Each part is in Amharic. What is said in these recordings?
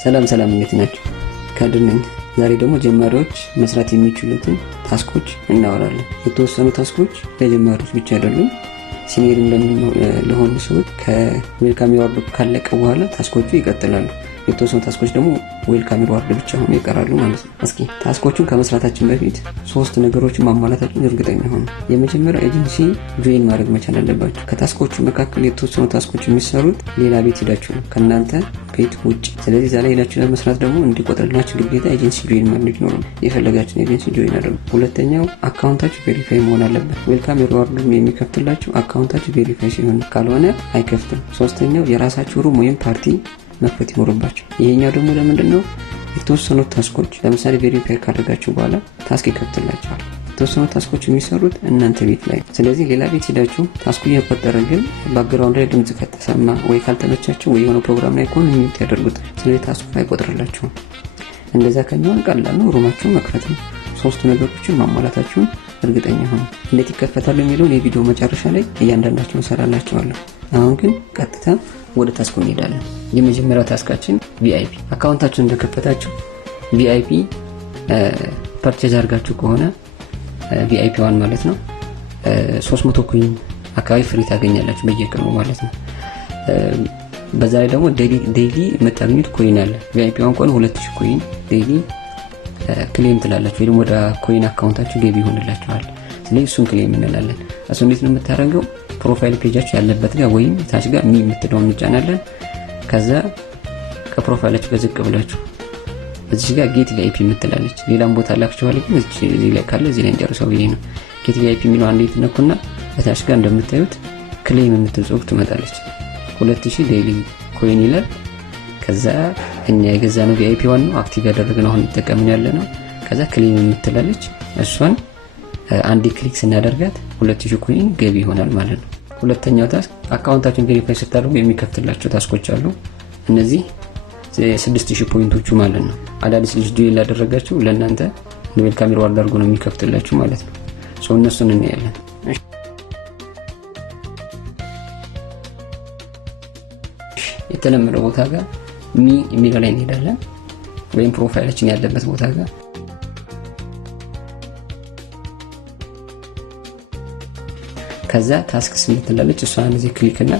ሰላም እንዴት ናችሁ? ካድር ነኝ። ዛሬ ደግሞ ጀማሪዎች መስራት የሚችሉትን ታስኮች እናወራለን። የተወሰኑ ታስኮች ለጀማሪዎች ብቻ አይደሉም። ሲኒየርም ለሆኑ ሰዎች ከዌልካም ሪዋርድ ካለቀ በኋላ ታስኮቹ ይቀጥላሉ። የተወሰኑ ታስኮች ደግሞ ዌልካም ሪዋርድ ብቻ ሆነው ይቀራሉ ማለት ነው። እስኪ ታስኮቹን ከመስራታችን በፊት 3 ነገሮችን ማሟላታችሁን እርግጠኛ ሆኑ። የመጀመሪያው ኤጀንሲ ጆይን ማድረግ መቻል አለባችሁ። ከታስኮቹ መካከል የተወሰኑ ታስኮች የሚሰሩት ሌላ ቤት ሄዳችሁ ነው፣ ከእናንተ ቤት ውጭ። ስለዚህ እዛ ላይ ሄዳችሁ ለመስራት ደግሞ እንዲቆጥርላችሁ ግዴታ ኤጀንሲ ጆይን ማድረግ ይኖራል። የፈለጋችሁን ኤጀንሲ ጆይን አድርጉ። ሁለተኛው አካውንታችሁ ቬሪፋይ መሆን አለበት። ዌልካም ሪዋርዱን የሚከፍትላችሁ አካውንታችሁ ቬሪፋይ ሲሆን፣ ካልሆነ አይከፍትም። ሶስተኛው የራሳችሁ ሩም ወይም ፓርቲ መክፈት ይኖርባችሁ። ይሄኛው ደግሞ ለምንድነው? የተወሰኑ ታስኮች ለምሳሌ ቬሪፋይ ካደረጋችሁ በኋላ ታስክ ይከፍትላችኋል። የተወሰኑ ታስኮች የሚሰሩት እናንተ ቤት ላይ። ስለዚህ ሌላ ቤት ሄዳችሁ ታስኩ እየቆጠረ ግን ባክግራውንድ ላይ ድምጽ ከተሰማ ወይ ካልተመቻችሁ ወይ የሆነ ፕሮግራም ላይ ከሆነ ሚውት ያደርጉት። ስለዚህ ታስኩ አይቆጥርላችሁም። እንደዛ ከሚሆን ቀላል ነው፣ ሩማችሁን መክፈት ነው። 3 ነገሮችን ማሟላታችሁን እርግጠኛ ሆኑ። እንዴት ይከፈታሉ የሚለውን የቪዲዮ መጨረሻ ላይ እያንዳንዳችሁን ሰራላችኋለሁ። አሁን ግን ቀጥታ ወደ ታስኩ እንሄዳለን። የመጀመሪያው ታስካችን ቪአይፒ። አካውንታችሁን እንደከፈታችሁ ቪአይፒ ፐርቼዝ አድርጋችሁ ከሆነ ቪአይፒ 1 ማለት ነው 300 ኮይን አካባቢ ፍሪ ታገኛላችሁ በየቀኑ ማለት ነው። በዛ ላይ ደግሞ ዴይሊ የምታገኙት ኮይን አለ። ቪአይፒ 1 ከሆነ 2000 ኮይን ዴይሊ ክሌም ትላላችሁ፣ ወይ ወደ ኮይን አካውንታችሁ ገቢ ይሆንላችኋል። ስለዚህ እሱን ክሌም እንላለን። እሱ እንዴት ነው የምታደርገው? ፕሮፋይል ፔጃችሁ ያለበት ጋር ወይም ታች ጋር የምትለውን እንጫናለን። ከዛ ከፕሮፋይላችሁ በዝቅ ብላችሁ እዚህ ጋር ጌት ቪአይፒ የምትላለች ሌላም ቦታ ላክችኋል፣ ግን እዚህ ላይ ካለ እዚህ ላይ እንጨርሰው ብዬ ነው። ጌት ቪአይፒ የሚለው አንዴ ትነኩና ታች ጋር እንደምታዩት ክሌም የምትል ጽሑፍ ትመጣለች። 2000 ዴይሊ ኮይን ይላል። ከዛ እኛ የገዛነው ቪአይፒ 1 ነው አክቲቭ ያደረግነው አሁን እየተጠቀምን ያለ ነው። ከዛ ክሌም የምትላለች እሷን አንዴ ክሊክ ስናደርጋት 2000 ኮይን ገቢ ይሆናል ማለት ነው። ሁለተኛው ታስክ አካውንታችሁን ቬሪፋይ ስታደርጉ የሚከፍትላችሁ ታስኮች አሉ። እነዚህ 6000 ፖይንቶቹ ማለት ነው። አዳዲስ ልጅ ጆይን ላደረጋችሁ ለእናንተ ዌልካም ሪዋርድ አድርጎ ነው የሚከፍትላችሁ ማለት ነው። እነሱን እናያለን። የተለመደው ቦታ ጋር ሚ የሚለው ላይ እንሄዳለን፣ ወይም ፕሮፋይላችን ያለበት ቦታ ጋር ከዛ ታስክ ስምትላለች እሷን እዚህ ክሊክ እና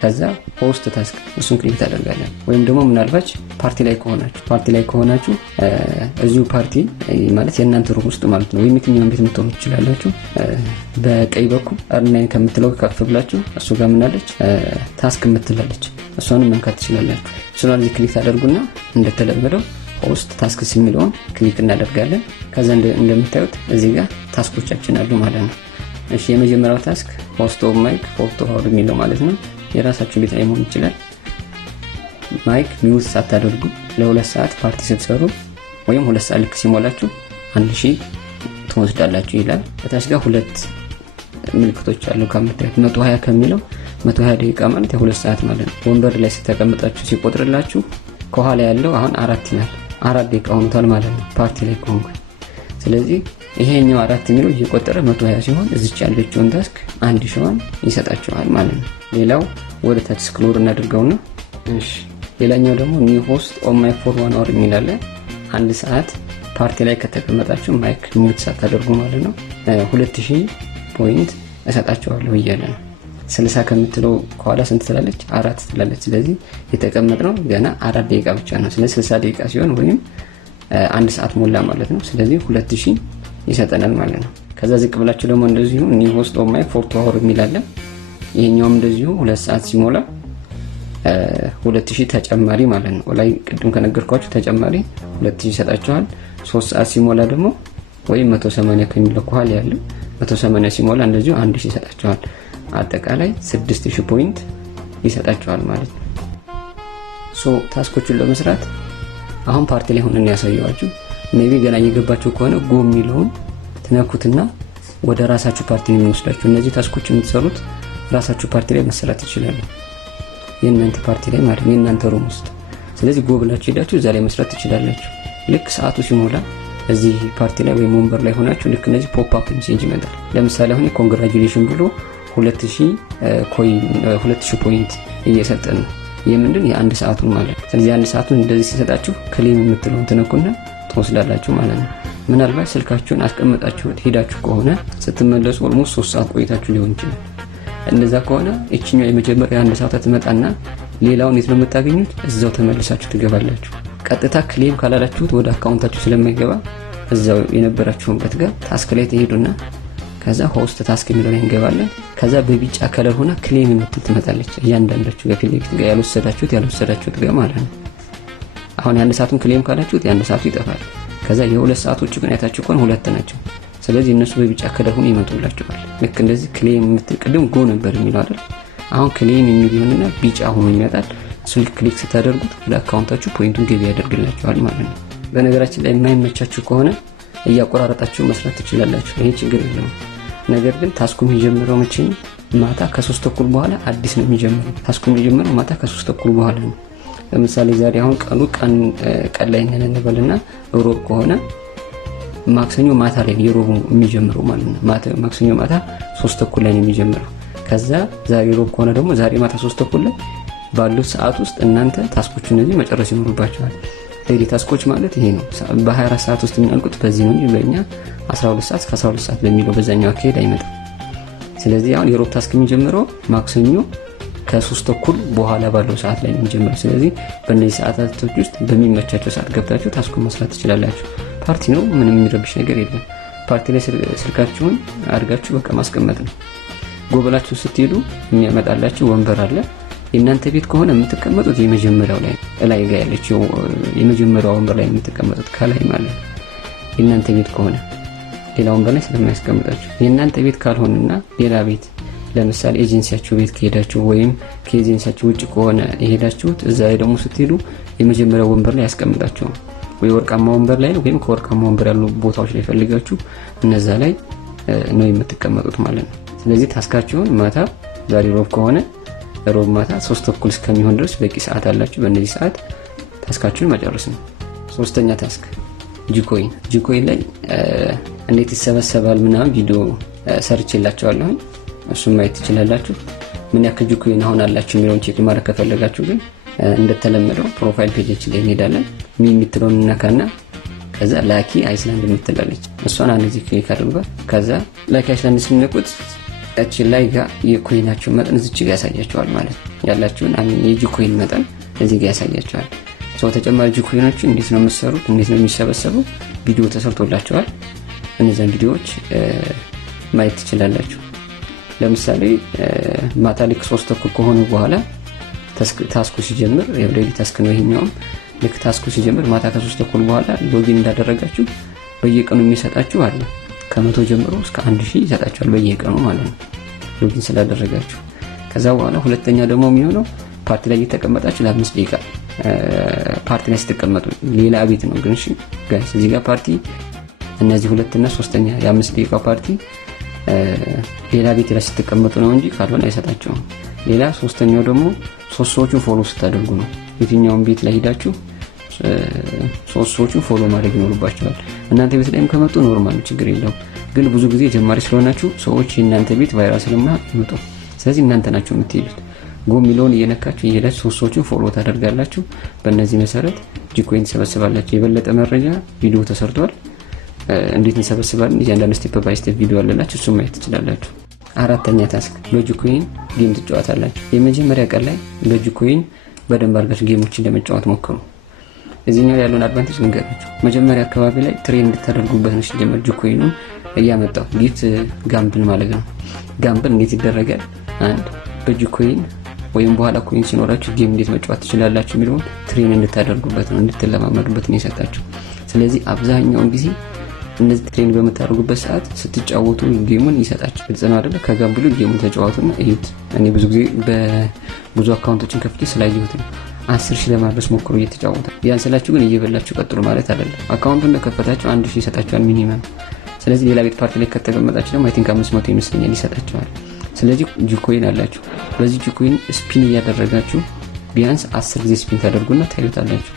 ከዛ ሆስት ታስክ እሱን ክሊክ ታደርጋለን። ወይም ደግሞ ምናልባት ፓርቲ ላይ ከሆናችሁ እዚሁ ፓርቲ ማለት የእናንተ ሩም ውስጥ ማለት ነው፣ ወይም የትኛውን ቤት የምትሆኑ ትችላላችሁ። በቀኝ በኩል አርናይን ከምትለው ከፍ ብላችሁ እሱ ጋር ምናለች ታስክ የምትላለች እሷንም መንካት ትችላላችሁ። እሱን እዚህ ክሊክ ታደርጉና እንደተለመደው ሆስት ታስክ የሚለውን ክሊክ እናደርጋለን። ከዛ እንደምታዩት እዚህ ጋር ታስኮቻችን አሉ ማለት ነው። እሺ የመጀመሪያው ታስክ ሆስት ኦፍ ማይክ ፎር ሃወር የሚለው ማለት ነው። የራሳችሁ ቤት ላይ መሆን ይችላል። ማይክ ሚውት ሳታደርጉ ለ2 ሰዓት ፓርቲ ስትሰሩ ወይም 2 ሰዓት ልክ ሲሞላችሁ 1000 ትወስዳላችሁ ይላል። በታች ጋር 2 ምልክቶች አሉ ከምታዩት 120 ከሚለው 120 ደቂቃ ማለት የ2 ሰዓት ማለት ነው። ወንበር ላይ ስትቀመጣችሁ ሲቆጥርላችሁ ከኋላ ያለው አሁን 4 ይላል። 4 ደቂቃ ሆኖታል ማለት ነው ፓርቲ ላይ ቆንኩ። ስለዚህ ይሄኛው 4 የሚለው እየቆጠረ 120 ሲሆን እዚች ያለችውን ታስክ 1000 ይሰጣችኋል ማለት ነው። ሌላው ወደ ታች ስክሮል እናድርገውና እሺ ሌላኛው ደግሞ ኒው ሆስት ኦን ማይክ ፎር 1 hour የሚላለ 1 ሰዓት ፓርቲ ላይ ከተቀመጣችሁ ማይክ ሚውት ሳታደርጉ ማለት ነው 2000 ፖይንት እሰጣችኋለሁ እያለ ነው። 60 ከምትለው ከኋላ ስንት ትላለች? 4 ትላለች። ስለዚህ የተቀመጥነው ገና 4 ደቂቃ ብቻ ነው። ስለዚህ 60 ደቂቃ ሲሆን ወይም 1 ሰዓት ሞላ ማለት ነው። ስለዚህ 2000 ይሰጠናል ማለት ነው። ከዛ ዝቅ ብላችሁ ደግሞ እንደዚሁ ኒው ሆስት ኦን ማይክ ፎር 2 hour የሚላለ ይሄኛውም እንደዚሁ 2 ሰዓት ሲሞላ 2000 ተጨማሪ ማለት ነው። ላይ ቅድም ከነገርኳችሁ ተጨማሪ 2000 ይሰጣችኋል። 3 ሰዓት ሲሞላ ደግሞ ወይም 180 ከሚለው ከኋላ ያለው 180 ሲሞላ እንደዚሁ 1000 ይሰጣችኋል። አጠቃላይ 6000 ፖይንት ይሰጣችኋል ማለት ነው። ታስኮቹን ለመስራት አሁን ፓርቲ ላይ ሆነን ያሳየዋችሁ። ሜቢ ገና እየገባችሁ ከሆነ ጎ የሚለውን ትነኩትና ወደ ራሳችሁ ፓርቲ ነው የሚወስዳችሁ። እነዚህ ታስኮች የምትሰሩት ራሳችሁ ፓርቲ ላይ መሰራት ይችላሉ፣ የእናንተ ፓርቲ ላይ ማለት ነው፣ የእናንተ ሩም ውስጥ። ስለዚህ ጎ ብላችሁ ሄዳችሁ እዛ ላይ መስራት ትችላላችሁ። ልክ ሰዓቱ ሲሞላ እዚህ ፓርቲ ላይ ወይም ወንበር ላይ ሆናችሁ ልክ እነዚህ ፖፕ አፕ ሜሴጅ ይመጣል። ለምሳሌ አሁን ኮንግራቹሌሽን ብሎ 2000 ፖይንት እየሰጠን ነው። ይህ ምንድን የአንድ ሰዓቱን ማለት ነው። ስለዚህ አንድ ሰዓቱን እንደዚህ ሲሰጣችሁ ክሌም የምትለውን ትነኩና ትወስዳላችሁ ማለት ነው። ምናልባት ስልካችሁን አስቀምጣችሁት ሄዳችሁ ከሆነ ስትመለሱ ኦልሞስት 3 ሰዓት ቆይታችሁ ሊሆን ይችላል። እንደዛ ከሆነ እቺኛው የመጀመሪያ አንድ ሰዓት ትመጣና ሌላውን የት ነው የምታገኙት? እዛው ተመልሳችሁ ትገባላችሁ። ቀጥታ ክሌም ካላላችሁት ወደ አካውንታችሁ ስለማይገባ እዛው የነበራችሁበት ጋር ታስክ ላይ ትሄዱና ከዛ ሆስት ታስክ የሚለው ላይ እንገባለን። ከዛ በቢጫ ከለር ሆና ክሌም የምትል ትመጣለች። እያንዳንዳችሁ ጋር ፊት ለፊት ጋር ያልወሰዳችሁት ጋር ማለት ነው። አሁን የአንድ ሰዓቱን ክሌም ካላችሁት የአንድ ሰዓቱ ይጠፋል። ከዛ የሁለት ሰዓቶቹ ግን አይታችሁ ከሆነ 2 ናቸው። ስለዚህ እነሱ በቢጫ ከለር ሆኖ ይመጡላችኋል። ልክ እንደዚህ ክሌም የምትል ቅድም ጎ ነበር የሚለው አይደል? አሁን ክሌም የሚል ይሆንና ቢጫ ሆኖ ይመጣል። እሱን ክሊክ ስታደርጉት ወደ አካውንታችሁ ፖይንቱን ገቢ ያደርግላችኋል ማለት ነው። በነገራችን ላይ የማይመቻችሁ ከሆነ እያቆራረጣችሁ መስራት ትችላላችሁ። ይሄ ችግር የለውም። ነገር ግን ታስኩ የሚጀምረው መቼ ነው? ማታ ከ3 ተኩል በኋላ አዲስ ነው የሚጀምረው። ታስኩ የሚጀምረው ማታ ከ3 ተኩል በኋላ ነው። ለምሳሌ ዛሬ አሁን ቀን ላይ ነን እንበልና ሮብ ከሆነ ማክሰኞ ማታ ላይ የሮቡ የሚጀምረው ማለት ነው። ማክሰኞ ማታ 3 ተኩል ላይ ነው የሚጀምረው። ከዛ ዛሬ ሮብ ከሆነ ደግሞ ዛሬ ማታ 3 ተኩል ላይ ባሉት ሰዓት ውስጥ እናንተ ታስኮቹ እነዚህ መጨረስ ይኖርባቸዋል። ዴይሊ ታስኮች ማለት ይሄ ነው። በ24 ሰዓት ውስጥ የሚያልቁት በዚህ ነው እንጂ በእኛ 12 ሰዓት እስከ 12 ሰዓት በሚለው በዛኛው አካሄድ አይመጣም። ስለዚህ አሁን የሮብ ታስክ የሚጀምረው ማክሰኞ ከ3 ተኩል በኋላ ባለው ሰዓት ላይ ነው የሚጀምረው። ስለዚህ በእነዚህ ሰዓታቶች ውስጥ በሚመቻቸው ሰዓት ገብታችሁ ታስኩን መስራት ትችላላችሁ። ፓርቲ ነው፣ ምንም የሚረብሽ ነገር የለም። ፓርቲ ላይ ስልካችሁን አድርጋችሁ በቃ ማስቀመጥ ነው። ጎበላችሁ ስትሄዱ የሚያመጣላችሁ ወንበር አለ። የእናንተ ቤት ከሆነ የምትቀመጡት የመጀመሪያው ላይ ጋር ያለችው የመጀመሪያው ወንበር ላይ የምትቀመጡት ከላይ ማለት ነው። የእናንተ ቤት ከሆነ ሌላ ወንበር ላይ ስለማያስቀምጣችሁ። የእናንተ ቤት ካልሆነና ሌላ ቤት ለምሳሌ ኤጀንሲያችሁ ቤት ከሄዳችሁ ወይም ከኤጀንሲያችሁ ውጭ ከሆነ የሄዳችሁት እዛ ላይ ደግሞ ስትሄዱ የመጀመሪያው ወንበር ላይ ያስቀምጣችሁ ወይ ወርቃማ ወንበር ላይ ነው ወይም ከወርቃማ ወንበር ያሉ ቦታዎች ላይ ፈልጋችሁ እነዛ ላይ ነው የምትቀመጡት ማለት ነው። ስለዚህ ታስካችሁን ማታ ዛሬ ሮብ ከሆነ ሮብ ማታ 3 ተኩል እስከሚሆን ድረስ በቂ ሰዓት አላችሁ። በእነዚህ ሰዓት ታስካችሁን መጨረስ ነው። 3ኛ ታስክ ጂኮይን ላይ እንዴት ይሰበሰባል ምናምን ቪዲዮ ሰርቼላችኋለሁ። እሱን ማየት ትችላላችሁ። ምን ያክል ጂኮይን አሁን አላችሁ የሚለውን ቼክ ማድረግ ከፈለጋችሁ ግን እንደተለመደው ፕሮፋይል ፔጅ ላይ እንሄዳለን። የሚትለውን እናካና ከዛ ላኪ አይስላንድ የምትላለች እሷን አንዚህ ክሊክ አድርጉበት። ከዛ ላኪ አይስላንድ ስንነቁት እቺ ላይ ጋር የኮይናችሁ መጠን እዚች ጋር ያሳያችኋል ማለት ነው። ያላችሁን የጂኮይን መጠን እዚህ ጋር ያሳያችኋል። ተጨማሪ ጂኮይኖች እንዴት ነው የምትሰሩት፣ እንዴት ነው የሚሰበሰበው ቪዲዮ ተሰርቶላችኋል። እነዛን ቪዲዮዎች ማየት ትችላላችሁ። ለምሳሌ ማታ ልክ 3 ተኩል ከሆነ በኋላ ታስኩ ሲጀምር የዴይሊ ታስክ ነው ይሄኛው። ልክ ታስኩ ሲጀምር ማታ ከ3 ተኩል በኋላ ሎጊን እንዳደረጋችሁ በየቀኑ የሚሰጣችሁ አለ። ከ100 ጀምሮ እስከ 1000 ይሰጣችኋል በየቀኑ ማለት ነው ሎጊን ስላደረጋችሁ። ከዛ በኋላ ሁለተኛ ደግሞ የሚሆነው ፓርቲ ላይ እየተቀመጣችሁ ለ5 ደቂቃ ፓርቲ ላይ ስትቀመጡ ሌላ ቤት ነው ግን እሺ ጋይስ፣ እዚህ ጋር ፓርቲ እነዚህ ሁለተኛ ሶስተኛ የ5 ደቂቃ ፓርቲ ሌላ ቤት ላይ ስትቀመጡ ነው እንጂ ካልሆነ አይሰጣችሁም። ሌላ ሶስተኛው ደግሞ 3 ሰዎችን ፎሎ ስታደርጉ ነው። የትኛውን ቤት ላይ ሄዳችሁ 3 ሰዎችን ፎሎ ማድረግ ይኖርባችኋል። እናንተ ቤት ላይም ከመጡ ኖርማል ችግር የለውም። ግን ብዙ ጊዜ ጀማሪ ስለሆናችሁ ሰዎች የእናንተ ቤት ቫይራል ስለማይመጡ ስለዚህ እናንተ ናችሁ የምትሄዱት። ጎ ሚሊዮን እየነካችሁ እየሄዳችሁ 3 ሰዎችን ፎሎ ታደርጋላችሁ። በእነዚህ መሰረት ጂኮይን ተሰበስባላችሁ። የበለጠ መረጃ ቪዲዮ ተሰርቷል። እንዴት እንሰበስባለን እያንዳንዱ ስቴፕ ባይ ስቴፕ ቪዲዮ አለላችሁ፣ እሱን ማየት ትችላላችሁ። 4ኛ ታስክ በጂኮይን ጌም ትጫወታላችሁ። የመጀመሪያ ቀን ላይ በጂኮይን በደንብ አድርጋችሁ ጌሞችን ለመጫወት ሞክሩ። እዚህኛው ያለውን አድቫንቴጅ ልንገራችሁ። መጀመሪያ አካባቢ ላይ ትሬን እንድታደርጉበት ነው ሲጀመር ጂኮይኑን እያመጣው ጊፍት ጋምብል ማለት ነው። ጋምብል እንዴት ይደረጋል? አንድ በጂኮይን ወይም በኋላ ኮይን ሲኖራችሁ ጌም እንዴት መጫወት ትችላላችሁ የሚለውን ትሬን እንድታደርጉበት ነው፣ እንድትለማመዱበት ነው የሰጣችሁ። ስለዚህ አብዛኛውን ጊዜ እነዚህ ትሬን በመታደርጉበት ሰዓት ስትጫወቱ ጌሙን ይሰጣችሁ። ግልጽ ነው አይደል? ከጋምብሉ ጌሙን ተጫወቱና እዩት። እኔ ብዙ ጊዜ በብዙ አካውንቶችን ከፍቼ ስላየሁት ነው 10,000 ለማድረስ ሞክሩ እየተጫወተ። ያን ስላችሁ ግን እየበላችሁ ቀጥሉ ማለት አይደለም። አካውንቱን ከፈታችሁ 1,000 ይሰጣችኋል ሚኒመም። ስለዚህ ሌላ ቤት ፓርቲ ላይ ከተቀመጣችሁ ደግሞ አይ ቲንክ 500 ይመስለኛል ይሰጣችኋል። ስለዚህ ጂኮይን አላችሁ። በዚህ ጂኮይን ስፒን እያደረጋችሁ ቢያንስ 10 ጊዜ ስፒን ታደርጉና ታዩታላችሁ።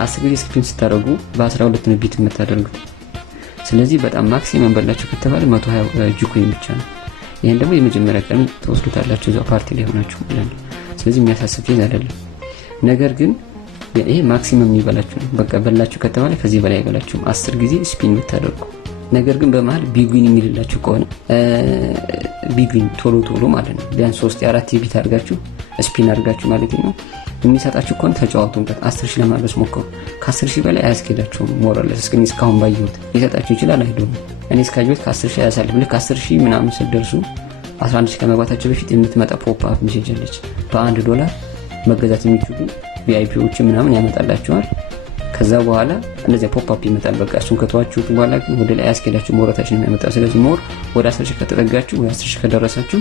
10 ጊዜ ስፒን ስታደርጉ በ12 ነው ቢት የምታደርጉት። ስለዚህ በጣም ማክሲመም በላችሁ ከተባለ 120 ጂኮይን ብቻ ነው። ይሄን ደግሞ የመጀመሪያ ቀን ተወስዱታላችሁ እዛው ፓርቲ ላይ ሆናችሁ ማለት ነው። ስለዚህ የሚያሳስብ ኬዝ አይደለም። ነገር ግን ይሄ ማክሲመም ይበላችሁ ነው። በቃ በላችሁ ከተባለ ከዚህ በላይ አይበላችሁም 10 ጊዜ ስፒን ብታደርጉ። ነገር ግን በመሃል ቢግዊን የሚልላችሁ ከሆነ ቢግዊን ቶሎ ማለት ነው ቢያንስ 3-4 ቢት አድርጋችሁ ስፒን አድርጋችሁ ማለት ነው የሚሰጣችሁ ከሆነ ተጫወቱበት። 10,000 ለማድረስ ሞክሩ። ከ10,000 በላይ አያስኬዳችሁም። ሞራለስ እስካሁን ባየሁት ሊሰጣችሁ ይችላል አይደለም። እኔ እስካየሁት ከ10,000 ያሳልፍ። ልክ 10,000 ምናምን ስትደርሱ 11,000 ከመግባታችሁ በፊት የምትመጣ ፖፕ አፕ ሜሴጅ አለች። $1 መገዛት የሚችሉ ቪአይፒዎች ምናምን ያመጣላችኋል። ከዛ በኋላ እንደዚህ ፖፕ አፕ ይመጣል። በቃ እሱን ከተዋችሁት በኋላ ግን ወደ ላይ አያስኬዳችሁ፣ ሞራታችን የሚያመጣ። ስለዚህ ሞር ወደ 10,000 ከተጠጋችሁ ወይ 10,000 ከደረሳችሁ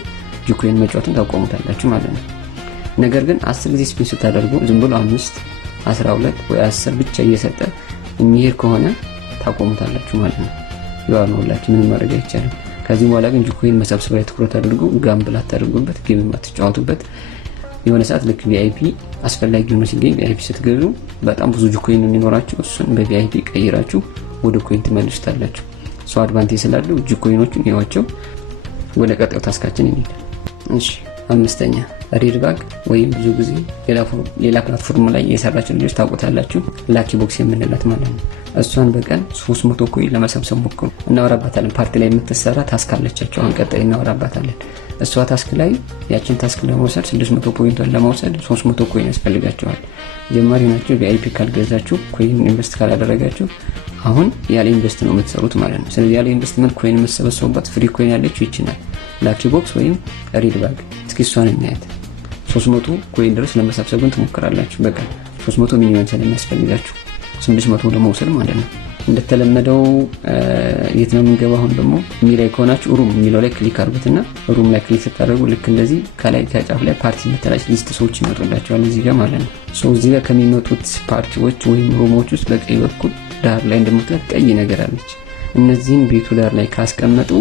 ጂኮይን መጫወትን ታቆሙታላችሁ ማለት ነው። ነገር ግን 10 ጊዜ ስፒን ስታደርጉ ዝም ብሎ 5 12 ወይ 10 ብቻ እየሰጠ የሚሄድ ከሆነ ታቆሙታላችሁ ማለት ነው። ያው ነው ሁላችሁ ምንም ማድረግ አይቻልም። ከዚህ በኋላ ግን ጂኮይን መሰብሰብ ላይ ትኩረት አድርጉ። ጋምብል አታድርጉበት፣ ጌም አትጫወቱበት። የሆነ ሰዓት ልክ ቪአይፒ አስፈላጊ ሆኖ ሲገኝ ቪአይፒ ስትገዙ በጣም ብዙ ጂኮይን የሚኖራችሁ እሱን በቪአይፒ ቀይራችሁ ወደ ኮይን ትመልሱታላችሁ። ሶ አድቫንቴጅ ስላለው ጂኮይኖቹን ይዋቸው። ወደ ቀጣዩ ታስካችን እንሂድ። እሺ 5ኛ ሬድ ባግ ወይም ብዙ ጊዜ ሌላ ፕላትፎርም ላይ የሰራችሁ ልጆች ታውቁታላችሁ፣ ላኪ ቦክስ የምንላት ማለት ነው። እሷን በቀን 300 ኮይን ለመሰብሰብ ሞክሩ። እናወራባታለን። ፓርቲ ላይ የምትሰራ ታስክ አለቻቸው። አሁን ቀጣይ እናወራባታለን። እሷ ታስክ ላይ ያችን ታስክ ለመውሰድ 600 ፖይንቷን ለመውሰድ 300 ኮይን ያስፈልጋቸዋል። ጀማሪ ናችሁ። ቪአይፒ ካልገዛችሁ ኮይን ኢንቨስት ካላደረጋችሁ አሁን ያለ ኢንቨስት ነው የምትሰሩት ማለት ነው። ስለዚህ ያለ ኢንቨስትመንት ኮይን የምትሰበሰቡበት ፍሪ ኮይን ያለችው ይችላል ላኪ ቦክስ ወይም ሬድ ባግ። እስኪ እሷን እናያት። 300 ኮይን ድረስ ለመሰብሰብ ትሞክራላችሁ። በቀን 300 ሚኒመም ስለሚያስፈልጋችሁ 600 ለመውሰድ ማለት ነው። እንደተለመደው የት ነው የምንገባው? አሁን ደግሞ ሚላይ ከሆናችሁ ሩም የሚለው ላይ ክሊክ አድርጉትና ሩም ላይ ክሊክ ስታደርጉ ልክ እንደዚህ ከላይ ከጫፍ ላይ ፓርቲ መተላጭ ሊስት ሰዎች ይመጡላችኋል እዚህ ጋር ማለት ነው። እዚህ ጋር ከሚመጡት ፓርቲዎች ወይም ሩሞች ውስጥ በቀኝ በኩል ዳር ላይ እንደምትመለከቱት ቀይ ነገር አለች። እነዚህን ቤቱ ዳር ላይ ካስቀመጡ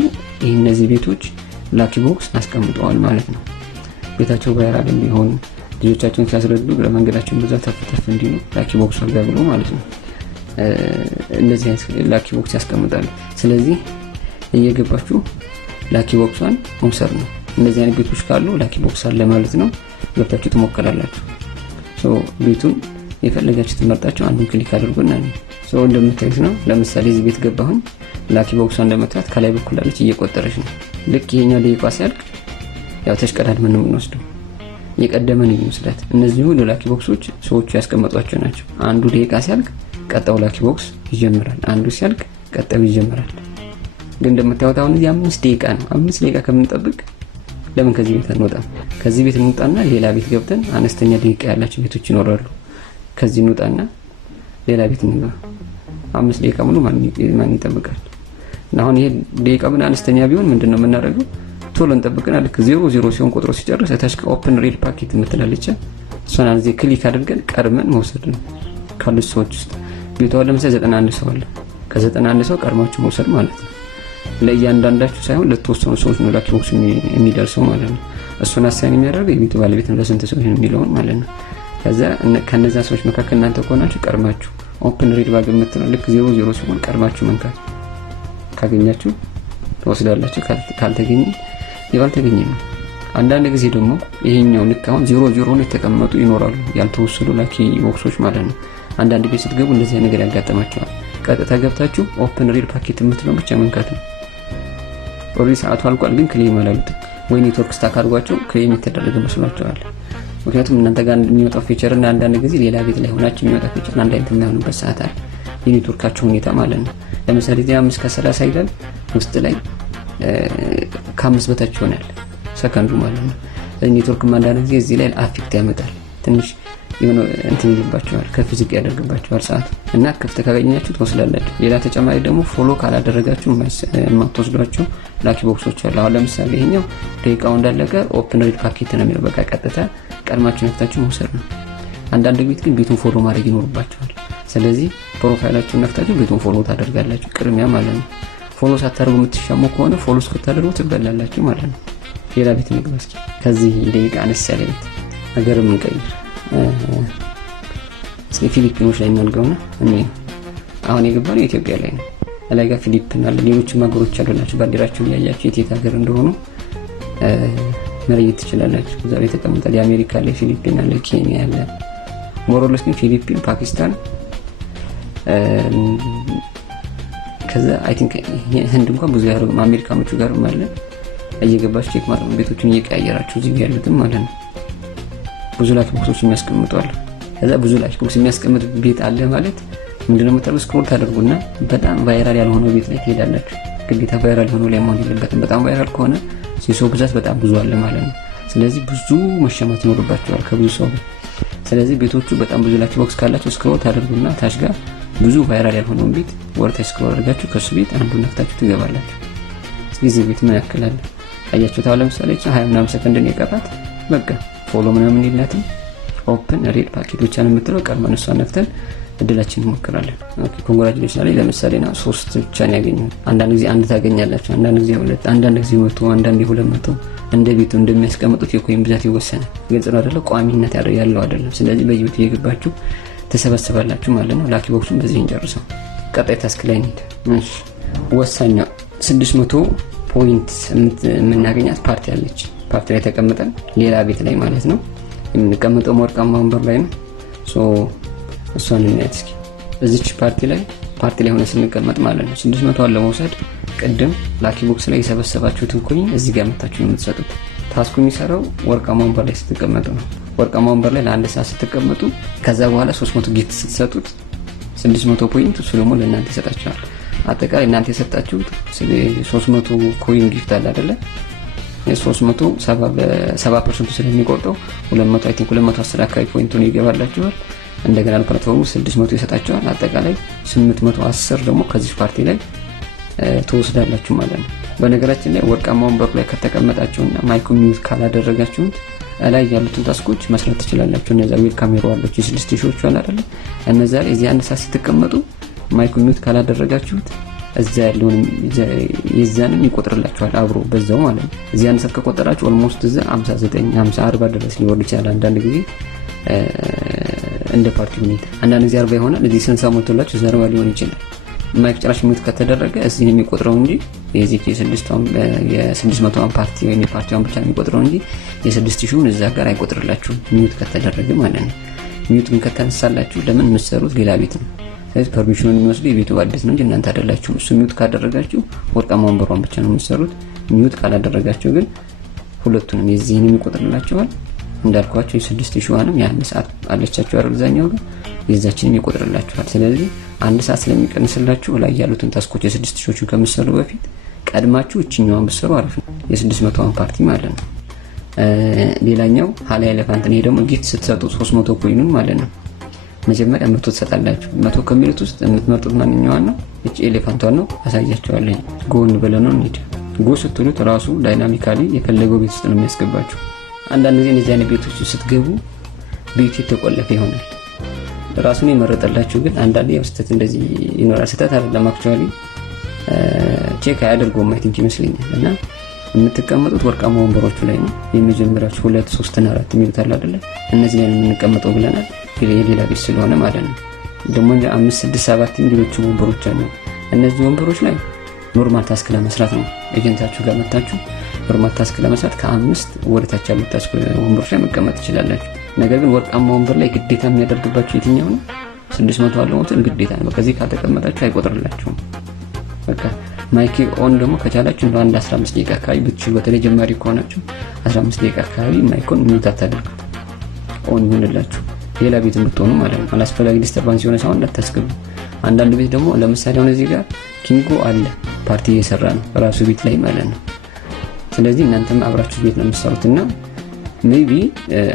እነዚህ ቤቶች ላኪ ቦክስ አስቀምጠዋል ማለት ነው። ቤታቸው ቫይራል እንዲሆን ልጆቻቸውን ሲያስረዱ ለመንገዳቸው በዛ ተፈተፍ እንዲሉ ላኪ ቦክስ አጋብሎ ማለት ነው። እነዚህ ላኪ ቦክስ ያስቀምጣሉ። ስለዚህ እየገባችሁ ላኪ ቦክሷን መውሰድ ነው። እነዚህ አይነት ቤቶች ካሉ ላኪ ቦክስ አለ ማለት ነው። ገብታችሁ ትሞክራላችሁ። ቤቱን የፈለጋችሁ ትመርጣችሁ አንዱን ክሊክ አድርጉና እንደምታዩት ነው። ለምሳሌ እዚህ ቤት ገባሁን። ላኪ ቦክሷን እንደምታዩት ከላይ በኩል አለች እየቆጠረች ነው። ልክ ይሄኛው ደቂቃ ሲያልቅ ያው ተሽቀዳድመን ነው የምንወስደው። የቀደመ ነው የሚመስላት። እነዚህ ሁሉ ላኪ ቦክሶች ሰዎቹ ያስቀመጧቸው ናቸው። አንዱ ደቂቃ ሲያልቅ ቀጣው ላኪ ቦክስ ይጀምራል። አንዱ ሲያልቅ ቀጣው ይጀምራል። ግን እንደምታዩት አሁን እዚህ 5 ደቂቃ ነው። 5 ደቂቃ ከምንጠብቅ ለምን ከዚህ ቤት አንወጣም? ከዚህ ቤት እንውጣና ሌላ ቤት ገብተን አነስተኛ ደቂቃ ያላቸው ቤቶች ይኖራሉ። ከዚህ እንውጣና ሌላ ቤት እንግባ። 5 ደቂቃ ሙሉ ማን ይጠብቃል? አሁን ይሄ ደቂቃ ግን አነስተኛ ቢሆን ምንድነው የምናደርገው? ቶሎ እንጠብቅና ልክ 00 ሲሆን ቁጥሩ ሲጨርስ ታች ኦፕን ሬድ ፓኬት የምትላለች እሷን እዚህ ክሊክ አድርገን ቀርመን መውሰድ ነው። ካሉት ሰዎች ውስጥ ቤቷ ለምሳሌ 91 ሰው አለ። ከ91 ሰው ቀርማችሁ መውሰድ ማለት ነው። ለእያንዳንዳችሁ ሳይሆን ለተወሰኑ ሰዎች ነው ላኪ ቦክስ የሚደርሰው ማለት ነው። እሱን አሳይን የሚያደርገው የቤቱ ባለቤት ነው ለስንት ሰው ይሄን የሚለውን ማለት ነው። ከዛ ከነዛ ሰዎች መካከል እናንተ ከሆናችሁ ቀርማችሁ ኦፕን ሬድ ባግ የምትለው ልክ 00 ሲሆን ቀርማችሁ መንካት። ካገኛችሁ ተወስዳላችሁ፣ ካልተገኘ ያልተገኘ ነው። አንዳንድ ጊዜ ደግሞ ይሄኛው ልክ አሁን 00 ነው የተቀመጡ ይኖራሉ ያልተወሰዱ ላኪ ቦክሶች ማለት ነው። አንዳንድ ቤት ስትገቡ እንደዚህ ነገር ያጋጥማችኋል። ቀጥታ ገብታችሁ ኦፕን ሬድ ፓኬት የምትለው ብቻ መንካት ነው። ኦሬዲ ሰዓቱ አልቋል ግን ክሌም አላሉትም ወይ ኔትወርክ ስታክ አድርጓቸው ክሌም የተደረገ መስሏቸዋል። ምክንያቱም እናንተ ጋር የሚወጣው ፊቸር እና አንዳንድ ጊዜ ሌላ ቤት ላይ ሆናችሁ የሚወጣው ፊቸር አንድ አይነት የማይሆንበት ሰዓት አለ። የኔትወርካቸው ሁኔታ ማለት ነው። ለምሳሌ እዚህ 5:30 ይላል ውስጥ ላይ ከ5 በታች ይሆናል ሰከንዱ ማለት ነው። ኔትወርክ አንዳንድ ጊዜ እዚህ ላይ አፌክት ያመጣል። ትንሽ የሆነ እንትን ይልባቸዋል፣ ከፍ ዝቅ ያደርግባቸዋል ሰዓት እና ክፍት ካገኛችሁ ትወስዳላችሁ። ሌላ ተጨማሪ ደግሞ ፎሎ ካላደረጋችሁ የማትወስዷቸው ላኪ ቦክሶች አሉ። አሁን ለምሳሌ ይሄኛው ደቂቃው እንዳለቀ ኦፕን ሬድ ፓኬት ነው የሚለው። በቃ ቀጥታ ቀድማችሁ ነክታችሁ መውሰድ ነው። አንዳንድ ቤት ግን ቤቱን ፎሎ ማድረግ ይኖርባቸዋል። ስለዚህ ፕሮፋይላችሁን ነክታችሁ ቤቱን ፎሎ ታደርጋላችሁ ቅድሚያ ማለት ነው። ፎሎ ሳታደርጉ የምትሻሙ ከሆነ ፎሎ እስክታደርጉ ትበላላችሁ ማለት ነው። ሌላ ቤት እንግባ እስኪ። ከዚህ ደቂቃ አነስ ያለ ቤት ነገርም እንቀይር። እስኪ ፊሊፒኖች ላይ እናልገውና አሁን የገባነው ኢትዮጵያ ላይ ነው። ላይ ጋር ፊሊፒን አለ፣ ሌሎችም ሀገሮች አሉላችሁ። ባንዲራቸውን ያያችሁ የት ሀገር እንደሆኑ መለየት ትችላላችሁ። እዛ ላይ ተቀምጧል። የአሜሪካ አለ፣ ፊሊፒን አለ፣ ኬንያ አለ፣ ሞሮሎስ ግን ፊሊፒን፣ ፓኪስታን ከዛ አይ ቲንክ ህንድ እንኳን ብዙ ያደርጉም አሜሪካኖቹ ጋርም አለ። እየገባችሁ ቼክ ማድረግ ቤቶቹን እየቀያየራችሁ እዚህ ያሉትም ማለት ነው። ብዙ ላኪ ቦክሶች የሚያስቀምጡ አለ። ከዛ ብዙ ላኪ ቦክስ የሚያስቀምጥ ቤት አለ ማለት ምንድነው የምታደርጉት? ስክሮል ታደርጉና በጣም ቫይራል ያልሆነው ቤት ላይ ትሄዳላችሁ። ግዴታ ቫይራል የሆነው ላይ መሆን የለበትም። በጣም ቫይራል ከሆነ የሰው ብዛት በጣም ብዙ አለ ማለት ነው። ስለዚህ ብዙ መሸማት ይኖርባቸዋል ከብዙ ሰው። ስለዚህ ቤቶቹ በጣም ብዙ ላኪ ቦክስ ካላቸው ስክሮል ታደርጉና ታች ጋር ብዙ ቫይራል ያልሆነውን ቤት ወርታች ስክሮል አድርጋችሁ ከሱ ቤት አንዱን ነክታችሁ ትገባላችሁ። ስለዚህ ቤት ምን ያክላል አያችሁት? አሁን ለምሳሌ 20 ምናምን ሰከንድ ነው የቀራት። በቃ ፎሎ ምናምን የላትም። ኦፕን ሬድ ፓኬት ብቻ ነው የምትለው። ቀድመን እሷን ነክተን እድላችን እንሞክራለን። ኦኬ ኮንግራቹሌሽን አለኝ። ለምሳሌ ና 3 ብቻ ነው ያገኘው። አንዳንድ ጊዜ አንድ ታገኛላችሁ፣ አንዳንድ ጊዜ 2፣ አንዳንድ ጊዜ 100፣ አንዳንድ ጊዜ 200 እንደ ቤቱ እንደሚያስቀምጡት የኮይን ብዛት ይወሰናል። ግልጽ ነው አይደለ? ቋሚነት ያለው አይደለም። ስለዚህ በየቤቱ እየገባችሁ ተሰበስባላችሁ ማለት ነው። ላኪ ቦክሱን በዚህ እንጨርሰው። ቀጣይ ታስክ ላይ እንሂድ። እሺ ወሳኛ 600 ፖይንት የምናገኛት ፓርቲ አለች። ፓርቲ ላይ ተቀምጠን ሌላ ቤት ላይ ማለት ነው የምንቀመጠው ወርቃማ ወንበር ላይ ነው። እሷን እናያት እስኪ። እዚች ፓርቲ ላይ ሆነ ስንቀመጥ ማለት ነው 600 አለ መውሰድ። ቅድም ላኪ ቦክስ ላይ የሰበሰባችሁትን ኮይን እዚህ ጋር መታችሁ ነው የምትሰጡት። ታስኩ የሚሰራው ወርቃማ ወንበር ላይ ስትቀመጡ ነው። ወርቃማ ወንበር ላይ ለአንድ ሰዓት ስትቀመጡ ከዛ በኋላ 300 ጊፍት ስትሰጡት 600 ፖይንት እሱ ደግሞ ለእናንተ ይሰጣችኋል። አጠቃላይ እናንተ የሰጣችሁት 300 ኮይን ጊፍት አለ አይደለ? የ300 70% ስለሚቆርጠው 200 አይ ቲንክ 210 አካባቢ ፖይንቱን ይገባላችኋል። እንደገና ፕላትፎርሙ 600 ይሰጣችኋል። አጠቃላይ 810 ደግሞ ከዚህ ፓርቲ ላይ ትወስዳላችሁ ማለት ነው። በነገራችን ላይ ወርቃማ ወንበሩ ላይ ከተቀመጣችሁና ማይክ ሚውት ካላደረጋችሁት ላይ ያሉትን ታስኮች መስራት ትችላላችሁ። እነዛ ዌልካም ሄሮዋሎች የ6000 ሾች አለ አይደል? እነዛ ላይ እዚህ አንድ ሰዓት ስትቀመጡ ማይክ ሚውት ካላደረጋችሁት እዛ ያለውን የዛንም ይቆጥርላችኋል አብሮ በዛው ማለት ነው። እዚህ አንድ ሰዓት ከቆጠራችሁ ኦልሞስት እዛ 59 50 40 ድረስ ሊወርድ ይችላል። አንዳንድ ጊዜ እንደ ፓርቲ ሁኔታ አንዳንድ ጊዜ 40 ይሆናል። እዚህ ስንሳ ሞልቶላችሁ 40 ሊሆን ይችላል። ማይክ ጭራሽ ሚውት ከተደረገ እዚህ ነው የሚቆጥረው እንጂ የዚህ የ600 ፓርቲ ወይ የፓርቲውን ብቻ የሚቆጥረው እንጂ የ6000ን እዛ ጋር አይቆጥርላችሁም ሚውት ከተደረገ ማለት ነው። ሚውት ግን ከተነሳላችሁ ለምን መስሩት ሌላ ቤት ነው። ስለዚህ ፐርሚሽኑን የሚወስዱ የቤቱ ባለቤት ነው እንጂ እናንተ አይደላችሁም። እሱ ሚውት ካደረጋችሁ ወርቃማ ወንበሯን ብቻ ነው የምትሰሩት። ሚውት ካላደረጋችሁ ግን ሁለቱንም የዚህን የሚቆጥርላችኋል። እንዳልኳችሁ የ6000ዋንም የአንድ ሰዓት አለቻችሁ አርዛኛው ጋር የዛችንም ይቆጥርላችኋል። ስለዚህ አንድ ሰዓት ስለሚቀንስላችሁ ላይ ያሉትን ታስኮች የ6000ዎቹን ከምትሰሩ በፊት ቀድማችሁ እቺኛዋን ብትሰሩ አሪፍ ነው። የ600ዋን ፓርቲ ማለት ነው። ሌላኛው ሀላ ኤሌፋንት ነው። ይሄ ደግሞ ጊፍት ስትሰጡ 300 ኮይኑን ማለት ነው። መጀመሪያ 100 ትሰጣላችሁ። 100 ከሚሉት ውስጥ የምትመርጡት ማንኛውም ነው። እቺ ኤሌፋንቷን ነው አሳያችኋለሁ። ጎን ብለነው እንሂድ። ጎ ስትሉት ራሱ ዳይናሚካሊ የፈለገው ቤት ውስጥ ነው የሚያስገባችሁ። አንዳንድ ጊዜ እንደዚህ አይነት ቤቶች ስትገቡ ቤቱ የተቆለፈ ይሆናል። ራሱን የመረጠላችሁ ግን አንዳንዴ ያው ስህተት እንደዚህ ይኖራል። ስህተት አይደለም አክቹአሊ ቼክ አያደርገውም አይ ቲንክ ይመስለኛል። እና የምትቀመጡት ወርቃማ ወንበሮቹ ላይ ነው። የመጀመሪያዎቹ 2 3 እና 4 የሚሉት አለ አይደለ? እነዚህ ላይ ነው የምንቀመጠው ብለናል። የሌላ ቤት ስለሆነ ማለት ነው። ደግሞ 5 6 7 ሌሎች ወንበሮች አሉ። እነዚህ ወንበሮች ላይ ኖርማል ታስክ ለመስራት ነው። ኤጀንታችሁ ጋር መጣችሁ ኖርማል ታስክ ለመስራት ከ5 ወደ ታች ያሉት ታስክ ወንበሮች ላይ መቀመጥ ትችላላችሁ። ነገር ግን ወርቃማ ወንበር ላይ ግዴታ የሚያደርግባችሁ የትኛው ነው? 600 አለው ወንበር ግዴታ ነው። ከዚህ ካልተቀመጣችሁ አይቆጥርላችሁም። በቃ ማይክ ኦን ደግሞ ከቻላችሁ ለአንድ 15 ደቂቃ አካባቢ ብትችሉ፣ በተለይ ጀማሪ ከሆናችሁ 15 ደቂቃ አካባቢ ማይኮን ሚውት አታድርጉት። ኦን ይሁንላችሁ። ሌላ ቤት የምትሆኑ ማለት ነው። አላስፈላጊ ዲስተርባንስ የሆነ ሳውንድ አታስገቡ። አንዳንድ ቤት ደግሞ ለምሳሌ አሁን እዚህ ጋር ኪንጎ አለ ፓርቲ እየሰራ ነው ራሱ ቤት ላይ ማለት ነው። ስለዚህ እናንተም አብራችሁ ቤት ነው የምትሰሩትና ሜቢ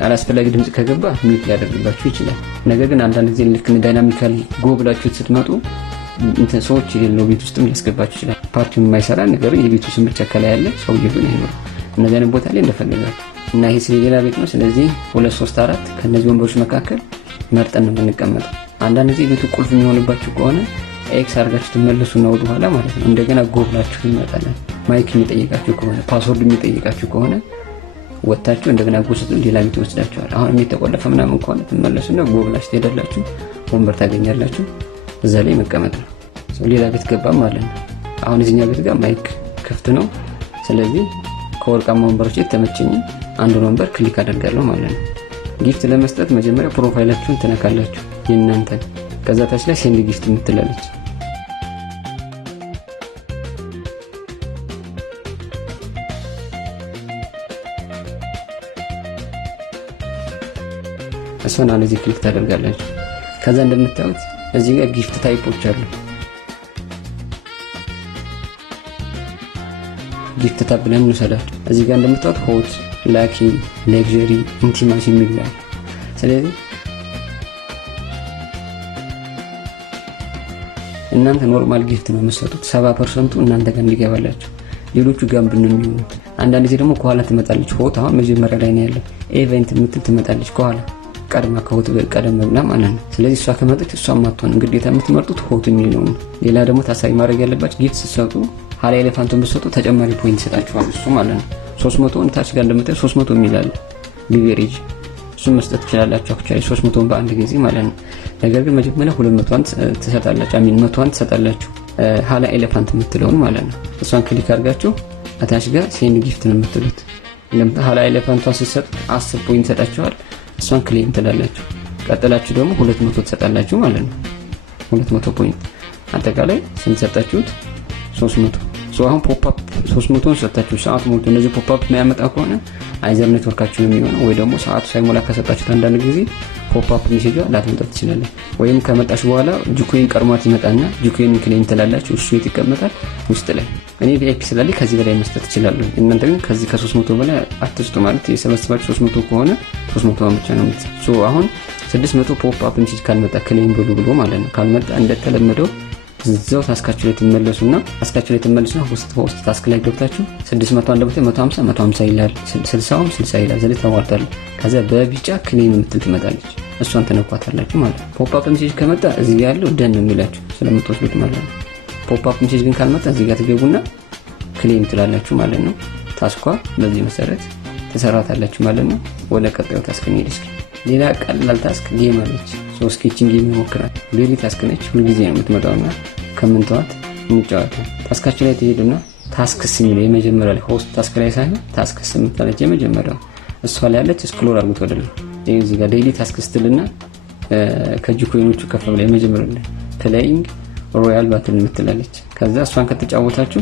አላስፈላጊ ድምጽ ከገባ ሚውት ሊያደርግባችሁ ይችላል። ነገር ግን አንዳንድ ጊዜ ልክ ዳይናሚካሊ ጎ ብላችሁ ስትመጡ እንትን ሰዎች የሌለው ቤት ውስጥም ሊያስገባችሁ ይችላል። ፓርቲው የማይሰራ ነገር የቤቱ ስም ብቻ ከላይ ያለ ሰውዬው ግን ይኖር እነዚህ አይነት ቦታ ላይ እንደፈለጋችሁ እና ይሄ ስለሌላ ቤት ነው። ስለዚህ 2 3 4 ከነዚህ ወንበሮች መካከል መርጠን ነው የምንቀመጠው። አንዳንድ ጊዜ ቤቱ ቁልፍ የሚሆንባችሁ ከሆነ ኤክስ አድርጋችሁ ትመለሱና ወደ ኋላ ማለት ነው እንደገና ጎ ብላችሁ ትመጣላችሁ። ማይክ የሚጠይቃችሁ ከሆነ ፓስወርድ የሚጠይቃችሁ ከሆነ ወጣችሁ እንደገና ጎ ስትሉ ሌላ ቤት ወስዳችኋል። አሁን የተቆለፈ ምናምን ከሆነ ትመለሱና ጎ ብላችሁ ትሄዳላችሁ። ወንበር ታገኛላችሁ። እዛ ላይ መቀመጥ ነው። ሌላ ቤት ገባም ማለት ነው። አሁን እዚህኛው ቤት ጋር ማይክ ክፍት ነው። ስለዚህ ከወርቃማ ወንበሮች የተመቸኝ አንዱን ወንበር ክሊክ አደርጋለሁ ማለት ነው። ጊፍት ለመስጠት መጀመሪያ ፕሮፋይላችሁን ትነካላችሁ የእናንተን። ከዛ ታች ላይ ሴንድ ጊፍት የምትላለች እሷን አንዴ ክሊክ ታደርጋላችሁ። ከዛ እንደምታዩት እዚህ ጋር ጊፍት ታይፖች አሉ። ጊፍት ታብ ብለን እንሰዳለን። እዚህ ጋር እንደምታዩት ሆት፣ ላኪ፣ ሌክዠሪ፣ ኢንቲማሲ የሚባል። ስለዚህ እናንተ ኖርማል ጊፍት ነው የምትሰጡት 70% እናንተ ጋር እንዲገባላችሁ፣ ሌሎቹ ጋር ነው የሚሆኑት። አንዳንድ ጊዜ ደግሞ ከኋላ ትመጣለች ሆት። አሁን መጀመሪያ ላይ ነው ያለው ኢቨንት የምትል ትመጣለች ከኋላ ቀድማ ከሆት ቀደም ብላ ማለት ነው። ስለዚህ እሷ ከመጣች እሷ ማጥቶን ግዴታ የምትመርጡት ሆት የሚለው ነው። ሌላ ደግሞ ታሳቢ ማድረግ ያለባችሁ ጊፍት ስትሰጡ ሀላ ኤሌፋንቱን ብትሰጡ ተጨማሪ ፖይንት ይሰጣችኋል እሱ ማለት ነው። 300 ታች ጋር እንደምታዩት 300 የሚላል ቢቨሬጅ እሱ መስጠት ትችላላችሁ። አክቹአሊ 300 በአንድ ጊዜ ማለት ነው። ነገር ግን መጀመሪያ 200 ትሰጣላችሁ፣ አሚን 100 ትሰጣላችሁ ሀላ ኤሌፋንት የምትለውን ማለት ነው። እሷን ክሊክ አድርጋችሁ አታች ጋር ሴንድ ጊፍት ነው የምትሉት። ሀላ ኤሌፋንቷን ስትሰጡ 10 ፖይንት ይሰጣችኋል። እሷን ክሌም ትላላችሁ። ቀጥላችሁ ደግሞ 200 ትሰጣላችሁ ማለት ነው። 200 ፖይንት አጠቃላይ ስንት ሰጣችሁት? 300። አሁን ፖፕ አፕ 300 ሰጣችሁ ሰዓት ሞልቶ እነዚህ ፖፕ አፕ የሚያመጣ ከሆነ አይዘር ኔትወርካችሁ የሚሆነው ወይ ደግሞ ሰዓቱ ሳይሞላ ከሰጣችሁት አንዳንድ ጊዜ ፖፕ አፕ ሜሴጅ ላትመጣ ትችላለች። ወይም ከመጣሽ በኋላ ጂኮይን ቀርሟት ይመጣና ጂኮይን ክሌም ትላላችሁ። እሱ የት ይቀመጣል? ውስጥ ላይ። እኔ ቪአይፒ ስላለኝ ከዚህ በላይ መስጠት እችላለሁ። እናንተ ግን ከዚህ ከ300 በላይ አትስጡ። ማለት የሰበሰባችሁ 300 ከሆነ 300 ብቻ ነው የምትሰጡ። አሁን 600 ፖፕ አፕ ሜሴጅ ካልመጣ ክሌም ብሎ ማለት ነው። ካልመጣ እንደተለመደው እዛው ታስካችሁ ላይ ትመለሱና ውስጥ ታስክ ላይ ገብታችሁ 600 እንደምታዩ 150 ይላል፣ 60 60 ይላል። ስለዚህ ተሟልቷል። ከዛ በቢጫ ክሌም የምትል ትመጣለች። እሷን ተነኳታላችሁ ማለት ነው። ፖፕ አፕ ሜሴጅ ከመጣ እዚህ ጋር ያለው ደን ነው የሚላችሁ ስለምትወስዱት ማለት ነው። ፖፕ አፕ ሜሴጅ ግን ካልመጣ እዚህ ጋር ትገቡና ክሌም ትላላችሁ ማለት ነው። ታስኳ በዚህ መሰረት ተሰራታላችሁ ማለት ነው። ወደ ቀጣዩ ታስክ እንሄድ እስኪ። ሌላ ቀላል ታስክ ጌም አለች። ኪችን ጌም ይሞክራል። ዴሊ ታስክ ነች። ሁልጊዜ ነው የምትመጣውና ከምንተዋት እንጫወታለን። ታስካችሁ ላይ ትሄዱና ታስክስ የሚለው የመጀመሪያ ላይ ሆስት ታስክ ላይ ሳይሆን ታስክስ የምትላለች የመጀመሪያው እሷ ላይ ያለች ስክሮል አድርጉት ወደ ላይ። እዚህ ጋር ዴሊ ታስክ ስትልና ከጂኮይኖቹ ከፍ ብላ የመጀመሪያው ላይ ፕሌይንግ ሮያል ባትል የምትላለች። ከዛ እሷን ከተጫወታችሁ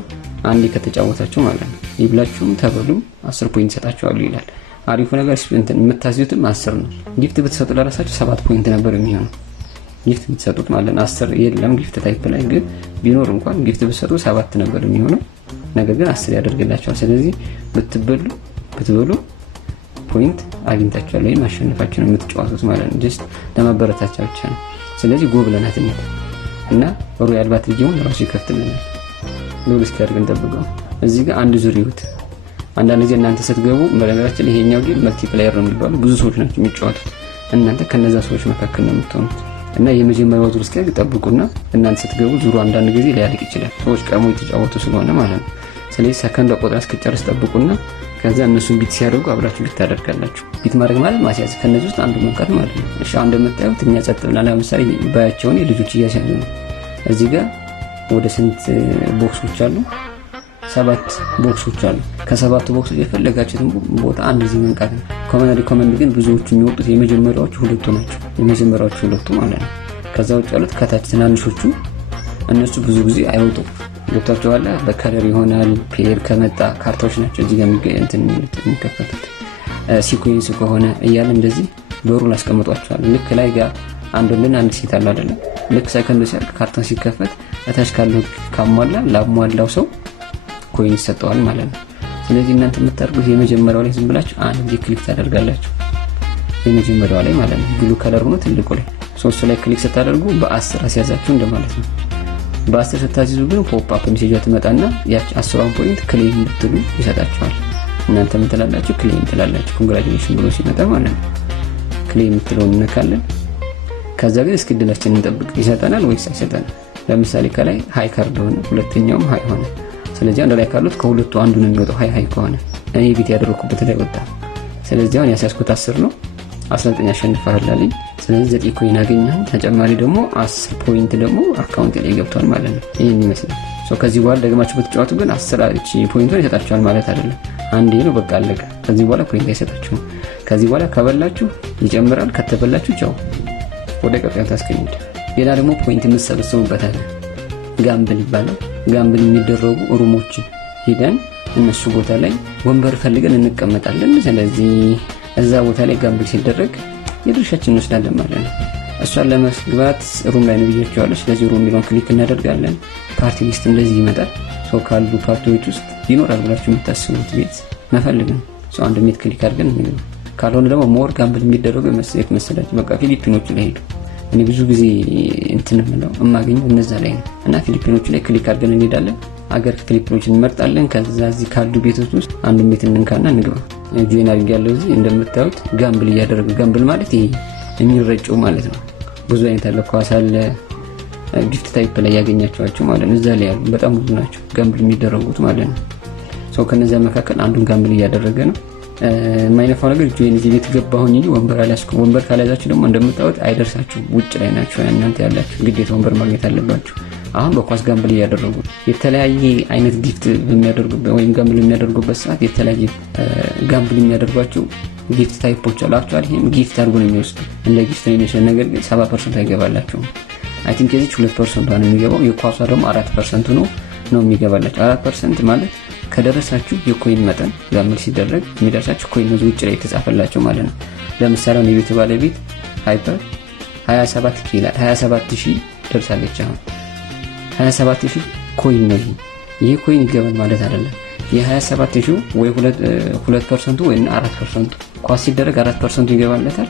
አንዴ ከተጫወታችሁ ማለት ነው ይብላችሁም ተበሉም 10 ፖይንት ይሰጣችኋል ይላል። አሪፉ ነገር ስንትን የምታስዩትም 10 ነው። ጊፍት ብትሰጡ ለራሳችሁ 7 ፖይንት ነበር የሚሆነው ጊፍት ብትሰጡት ማለት ነው። 10 የለም ጊፍት ታይፕ ላይ ግን ቢኖር እንኳን ጊፍት ብትሰጡ 7 ነበር የሚሆነው። ነገር ግን 10 ያደርግላችኋል። ስለዚህ ብትበሉ ፖይንት አግኝታችኋል ወይም አሸንፋችሁ ነው የምትጫወቱት ማለት ነው። ጀስት ለማበረታቻ ብቻ ነው። ስለዚህ ጎብለናት እና ሮያል ባትል ጌሙን ራሱ ይከፍትልናል። ሎል እስኪያደርግ እንጠብቀው። እዚህ ጋር አንድ ዙር ይሁት። አንዳንድ ጊዜ እናንተ ስትገቡ በነገራችን ይሄኛው ጌም መልቲፕላየር ነው የሚባለው። ብዙ ሰዎች ናቸው የሚጫወቱት። እናንተ ከነዛ ሰዎች መካከል ነው የምትሆኑት እና የመጀመሪያው ዙር እስኪያልቅ ጠብቁና እናንተ ስትገቡ ዙሩ አንዳንድ ጊዜ ሊያልቅ ይችላል። ሰዎች ቀድሞ የተጫወቱ ስለሆነ ማለት ነው። ስለዚህ ሰከንድ ቆጥራ እስክጨርስ ጠብቁና ከዛ እነሱን ቢት ሲያደርጉ አብራችሁ ቢት ታደርጋላችሁ። ቢት ማድረግ ማለት ማስያዝ፣ ከነዚህ ውስጥ አንዱ መንቀር ማለት ነው። እሺ አሁን እንደምታዩት እኛ ጸጥ ብለን ለምሳሌ ባያቸውን ልጆች እያሳዩ ነው። እዚህ ጋር ወደ ስንት ቦክሶች አሉ? 7 ቦክሶች አሉ። ከ7ቱ ቦክሶች የፈለጋችሁትን ቦታ አንድ ጊዜ መንቃት ነው። ኮመንድ ግን ብዙዎቹ የሚወጡት የመጀመሪያዎቹ ሁለቱ ናቸው። የመጀመሪያዎቹ ሁለቱ ማለት ነው። ከዛ ውጭ ያሉት ከታች ትናንሾቹ እነሱ ብዙ ጊዜ አይወጡም። ገብታችኋል? በከለር ይሆናል። ፔር ከመጣ ካርታዎች ናቸው እዚህ ጋር የሚከፈቱት። ሲኩዌንስ ከሆነ እያለ እንደዚህ በሩን አስቀምጧቸዋል። ልክ ላይ ጋር አንድ ወንድና አንድ ሴት አለ አይደል? ልክ ሰከንድ ሲያልቅ ካርታው ሲከፈት እታች ካለው ካሟላ ላሟላው ሰው ኮይን ይሰጠዋል ማለት ነው። ስለዚህ እናንተ የምታደርጉት የመጀመሪያው ላይ ዝም ብላችሁ አንድ ጊዜ ክሊክ ታደርጋላችሁ። የመጀመሪያው ላይ ማለት ነው ብሉ ከለር ሆኖ ትልቁ ላይ 3 ላይ ክሊክ ስታደርጉ በ10 አስያዛችሁ እንደማለት ነው። በ10 ስታዚዙ ግን ፖፕ አፕ ሜሴጅ ትመጣና ያቺ 10 ፖይንት ክሌም ብትሉ ይሰጣችኋል። እናንተ ምትላላችሁ ክሌም ትላላችሁ። ኮንግራቹሌሽን ብሎ ሲመጣ ማለት ነው ክሌም ምትለው እንነካለን። ከዛ ግን እስኪ ድላችንን እንጠብቅ። ይሰጠናል ወይስ አይሰጠንም? ለምሳሌ ከላይ ሃይ ካርድ ሆነ፣ ሁለተኛውም ሃይ ሆነ። ስለዚህ አንድ ላይ ካሉት ከሁለቱ አንዱ ነው የሚወጣው። ሃይ ከሆነ እኔ ቢት ያደረኩበት ላይ ወጣ። ስለዚህ አሁን ያሳስኩት 10 ነው። 19 አሸንፈሃል አለኝ። ስለዚህ 9 ኮይን አገኘህ። ተጨማሪ ደግሞ 10 ፖይንት ደግሞ አካውንት ላይ ገብቷል ማለት ነው። ይሄን ይመስላል። ከዚህ በኋላ ደግማችሁ ብትጫወቱ ግን 10 ፖይንቱን ይሰጣችኋል ማለት አይደለም። አንዴ ነው በቃ አለቀ። ከዚህ በኋላ ፖይንት አይሰጣችሁም። ከዚህ በኋላ ከበላችሁ ይጨምራል፣ ከተበላችሁ ቻው፣ ወደ ቀጣዩ ታስክ እንሂድ። ሌላ ደግሞ ፖይንት የምትሰበስቡበት አለ፣ ጋምብል ይባላል። ጋምብል የሚደረጉ ሩሞችን ሄደን እነሱ ቦታ ላይ ወንበር ፈልገን እንቀመጣለን። ስለዚህ እዛ ቦታ ላይ ጋምብል ሲደረግ የድርሻችን እንወስዳለን ማለት ነው። እሷን ለመስግባት ሩም ላይ ነው ብያቸዋለሁ። ስለዚህ ሩም የሚለውን ክሊክ እናደርጋለን። ፓርቲ ሊስት እንደዚህ ይመጣል። ሰው ካሉ ፓርቲዎች ውስጥ ይኖራል ብላችሁ የምታስቡት ቤት መፈልግ ነው። ሰው አንድ ሜት ክሊክ አድርገን እንግባ። ካልሆነ ደግሞ ሞር ጋምብል የሚደረገው የት መሰላችሁ? በቃ ፊሊፒኖች ላይ ሄዱ። እኔ ብዙ ጊዜ እንትን ምለው የማገኘው እነዛ ላይ ነው እና ፊሊፒኖች ላይ ክሊክ አድርገን እንሄዳለን። አገር ፊሊፒኖችን እንመርጣለን። ከዛ እዚህ ካሉ ቤቶች ውስጥ አንድ ቤት እንንካና እንግባ። ጆይን አድርጌያለሁ። እዚህ እንደምታዩት ጋምብል እያደረገ፣ ጋምብል ማለት ይሄ የሚረጨው ማለት ነው። ብዙ አይነት አለ፣ ኳስ አለ፣ ጊፍት ታይፕ ላይ ያገኛቸዋቸው ማለት ነው። እዛ ላይ ያሉ በጣም ብዙ ናቸው ጋምብል የሚደረጉት ማለት ነው። ሰው ከነዚያ መካከል አንዱን ጋምብል እያደረገ ነው። የማይነፋው ነገር ጆይን እዚህ ቤት ገባሁኝ እንጂ ወንበር አልያዝኩም። ወንበር ካልያዛችሁ ደግሞ እንደምታዩት አይደርሳችሁ፣ ውጭ ላይ ናቸው እናንተ ያላችሁ። ግዴታ ወንበር ማግኘት አለባችሁ። አሁን በኳስ ጋምብል እያደረጉ የተለያየ አይነት ጊፍት በሚያደርጉበት ወይም ጋምብል የሚያደርጉበት ሰዓት የተለያየ ጋምብል የሚያደርጓቸው ጊፍት ታይፖች አሉ። አክቹአሊ ይሄም ጊፍት አድርጎ ነው የሚወስዱ፣ እንደ ጊፍት ነው የሚወስዱ። ነገር ግን 70% አይገባላቸውም። አይ ቲንክ የዚህ 2% ነው የሚገባው። የኳሷ ደግሞ 4% ነው የሚገባላቸው። 4% ማለት ከደረሳችሁ የኮይን መጠን ጋምብል ሲደረግ የሚደርሳችሁ ኮይን ነው ውጭ ላይ የተጻፈላቸው ማለት ነው። ለምሳሌ ነው የቤት ባለቤት ሃይፐር 27 ኪላል 27000 ደርሳለች። አሁን 27000 ኮይን ነው። ይሄ ኮይን ይገባል ማለት አይደለም። የ27000 ወይ 2% ወይ 4% ኳስ ሲደረግ 4% ይገባለታል።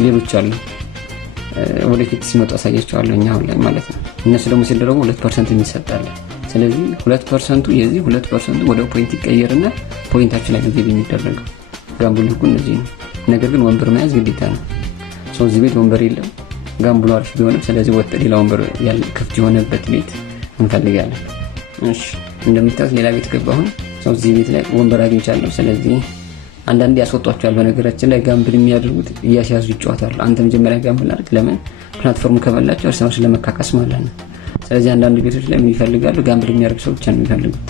ሌሎች አሉ ወደፊት ሲመጡ አሳያቸዋለሁ እኛ አሁን ላይ ማለት ነው። እነሱ ደግሞ ሲደረጉ 2% የሚሰጣል። ስለዚህ 2% የዚህ 2% ወደ ፖይንት ይቀየርና ፖይንታችን ላይ ገቢ የሚደረገው ጋምብሉ ህጉ እነዚህ ነው። ነገር ግን ወንበር መያዝ ግዴታ ነው። ሰው እዚህ ቤት ወንበር የለም፣ ጋምብሉ አሪፍ ቢሆንም ስለዚህ ወጥ ሌላ ወንበር ያለ ክፍት የሆነበት ቤት እንፈልጋለን። እሺ እንደምታዩት ሌላ ቤት ገባሁ። ሰው እዚህ ቤት ላይ ወንበር አግኝቻለሁ። ስለዚህ አንዳንዴ ያስወጧቸዋል። በነገራችን ላይ ጋምብል የሚያደርጉት እያስያዙ ይጫወታሉ። አንተ መጀመሪያ ጋምብል አድርግ። ለምን? ፕላትፎርም ከበላቸው እርስ በርስ ለመካካስ ማለት ነው። ስለዚህ አንዳንድ ቤቶች ላይ ምን ይፈልጋሉ? ጋምብል የሚያደርግ ሰው ብቻ ነው የሚፈልጉት።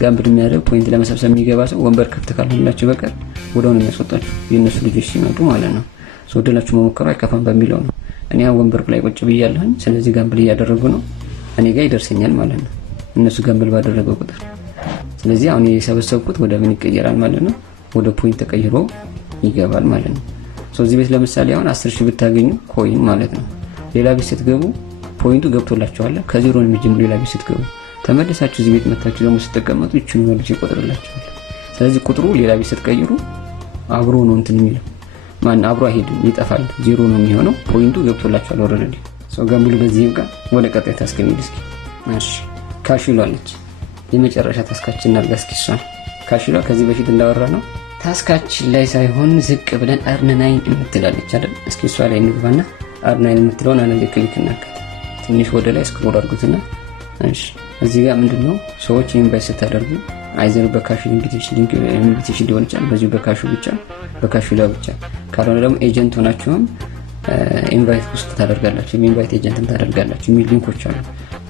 ጋምብል የሚያደርግ ፖይንት ለመሰብሰብ የሚገባ ሰው ወንበር ክፍት ካልሆነላችሁ በቀር ወደው ነው የሚያስወጣችሁ የእነሱ ልጆች ሲመጡ ማለት ነው። ሰው ወደላችሁ መሞከሩ አይከፋም በሚለው ነው። እኔ አሁን ወንበር ላይ ቁጭ ብያለሁኝ። ስለዚህ ጋምብል እያደረጉ ነው፣ እኔ ጋር ይደርሰኛል ማለት ነው እነሱ ጋምብል ባደረገው ቁጥር። ስለዚህ አሁን የሰበሰብኩት ወደ ምን ይቀየራል ማለት ነው? ወደ ፖይንት ተቀይሮ ይገባል ማለት ነው። ሶ እዚህ ቤት ለምሳሌ አሁን 10000 ብታገኙ ኮይን ማለት ነው። ሌላ ቤት ስትገቡ ፖይንቱ ገብቶላችኋል። ከዜሮ ነው የሚጀምሩ። ሌላ ቤት ስትገቡ ተመልሳችሁ እዚህ ቤት መታችሁ ደግሞ ስትቀመጡ ይችኑ መልሶ ይቆጥርላችኋል። ስለዚህ ቁጥሩ ሌላ ቤት ስትቀይሩ አብሮ ነው እንትን የሚለው ማን አብሮ አይሄድም፣ ይጠፋል። ዜሮ ነው የሚሆነው። ፖይንቱ ገብቶላችኋል ኦሬዲ። ሶ ጋምብሉ በዚህ ጋር ወደ ቀጣይ ታስክ እንሂድ እስኪ። እሺ ካሽሏለች የመጨረሻ ታስካችን እናድርግ እስኪ። እሷን ካሽሏ ከዚህ በፊት እንዳወራ ነው ታስካችን ላይ ሳይሆን ዝቅ ብለን አርናይን የምትላለች አይደል? እስኪ እሷ ላይ እንግባና አርናይን የምትለውን አንዴ ክሊክ እናድርግ። ትንሽ ወደ ላይ ስክሮል አድርጉትና እሺ እዚህ ጋር ምንድነው ሰዎች ኢንቫይት ስታደርጉ አይዘር በካሽ ኢንቪቴሽን ሊሆን ይችላል። በዚሁ በካሹ ብቻ በካሽሏ ብቻ ካልሆነ ደግሞ ኤጀንት ሆናችሁም ኢንቫይት ውስጥ ታደርጋላችሁ። ኢንቫይት ኤጀንትም ታደርጋላችሁ የሚል ሊንኮች አሉ።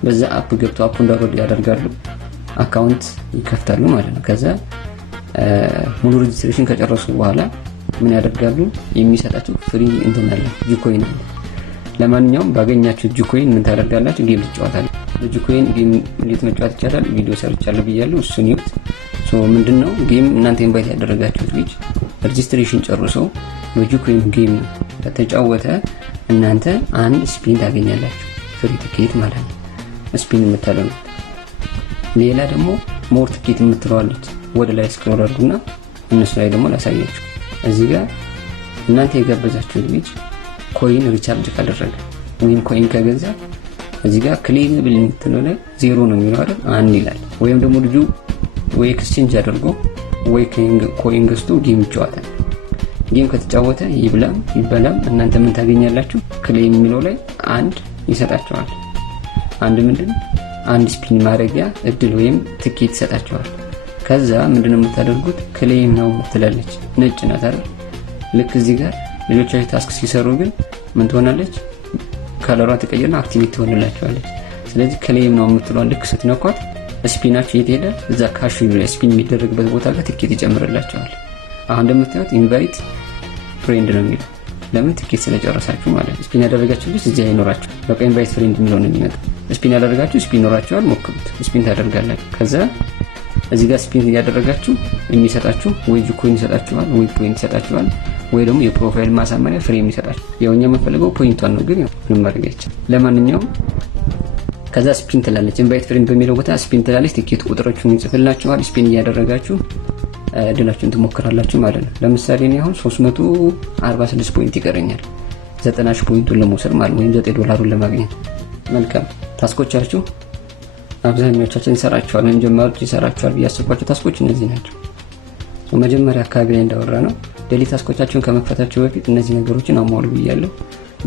በዛ አፕ ገብተው አፑን ዳውንሎድ ያደርጋሉ፣ አካውንት ይከፍታሉ ማለት ነው። ከዛ ሙሉ ሬጅስትሬሽን ከጨረሱ በኋላ ምን ያደርጋሉ? የሚሰጣችሁ ፍሪ እንትን አለ፣ ጂኮይን አለ። ለማንኛውም ባገኛችሁ ጂኮይን ምን ታደርጋላችሁ? ጌም ትጫወታላችሁ። በጂኮይን ጌም እንዴት መጫወት ይቻላል ቪዲዮ ሰርቻለሁ ብያለሁ፣ እሱን ይዩት። ሶ ምንድነው ጌም እናንተ ኢንቫይት ያደረጋችሁት ልጅ ሬጅስትሬሽን ጨርሶ በጂኮይን ጌም ከተጫወተ እናንተ አንድ ስፒን ታገኛላችሁ፣ ፍሪ ቲኬት ማለት ነው። ስፒን የምታደርጉ ሌላ ደግሞ ሞር ቲኬት የምትለዋለች ወደ ላይ ስክሮል አድርጉና እነሱ ላይ ደግሞ ላሳያችሁ። እዚህ ጋር እናንተ የጋበዛችሁት ልጅ ኮይን ሪቻርጅ ካደረገ ወይም ኮይን ከገዛ እዚህ ጋር ክሌመብል የምትለው ላይ ዜሮ ነው የሚለው አይደል? አንድ ይላል። ወይም ደግሞ ልጁ ወይ ኤክስቼንጅ አድርጎ ወይ ኮይን ገዝቶ ጌም ይጫወታል። ጌም ከተጫወተ ይበላም እናንተ ምን ታገኛላችሁ? ክሌም የሚለው ላይ አንድ ይሰጣቸዋል። አንድ ምንድን አንድ ስፒን ማድረጊያ እድል ወይም ትኬት ይሰጣቸዋል። ከዛ ምንድነው የምታደርጉት? ክሌም ነው ትላለች፣ ነጭ ናት አይደል? ልክ እዚህ ጋር ልጆቻችሁ ታስክ ሲሰሩ ግን ምን ትሆናለች? ከለሯ ተቀይርና አክቲቪቲ ትሆንላችኋለች። ስለዚህ ክሌም ነው የምትለው ልክ ስትነኳት ስፒናችሁ የት ሄዳል? እዛ ካሽ ስፒን የሚደረግበት ቦታ ጋር ትኬት ይጨምርላችኋል። አሁን እንደምታዩት ኢንቫይት ፍሬንድ ነው የሚለው። ለምን? ትኬት ስለጨረሳችሁ ማለት ነው። ስፒን ያደረጋችሁ ልጅ እዚህ አይኖራችሁ። በቃ ኢንቫይት ፍሬንድ የሚለው ነው የሚመጣው። ስፒን ያደረጋችሁ ስፒን ይኖራችኋል፣ ሞክሩት። ስፒን ታደርጋላችሁ። ከዛ እዚህ ጋር ስፒን እያደረጋችሁ የሚሰጣችሁ ወይ ኮይን ይሰጣችኋል፣ ወይ ፖይንት ይሰጣችኋል፣ ወይ ደግሞ የፕሮፋይል ማሳመሪያ ፍሬም ይሰጣችሁ። ያው እኛ የምንፈልገው ፖይንቷን ነው፣ ግን ያው ምንም ማድረግ አይቻልም። ለማንኛውም ከዛ ስፒን ትላለች። ኢንቫይት ፍሬንድ በሚለው ቦታ ስፒን ትላለች። ትኬት ቁጥሮቹን ይጽፍላችኋል። ስፒን እያደረጋችሁ እድላችሁን ትሞክራላችሁ ማለት ነው። ለምሳሌ እኔ አሁን 346 ፖይንት ይቀረኛል 90 ፖይንቱን ለመውሰድ ማለት ወይም $9 ለማግኘት። መልካም ታስኮቻችሁ አብዛኛዎቻችን ይሰራቸዋል ወይም ጀማሪዎች ይሰራቸዋል ብዬ አስባቸው ታስኮች እነዚህ ናቸው። መጀመሪያ አካባቢ ላይ እንዳወራ ነው ዴሊ ታስኮቻችሁን ከመክፈታችሁ በፊት እነዚህ ነገሮችን አሟሉ ብያለሁ።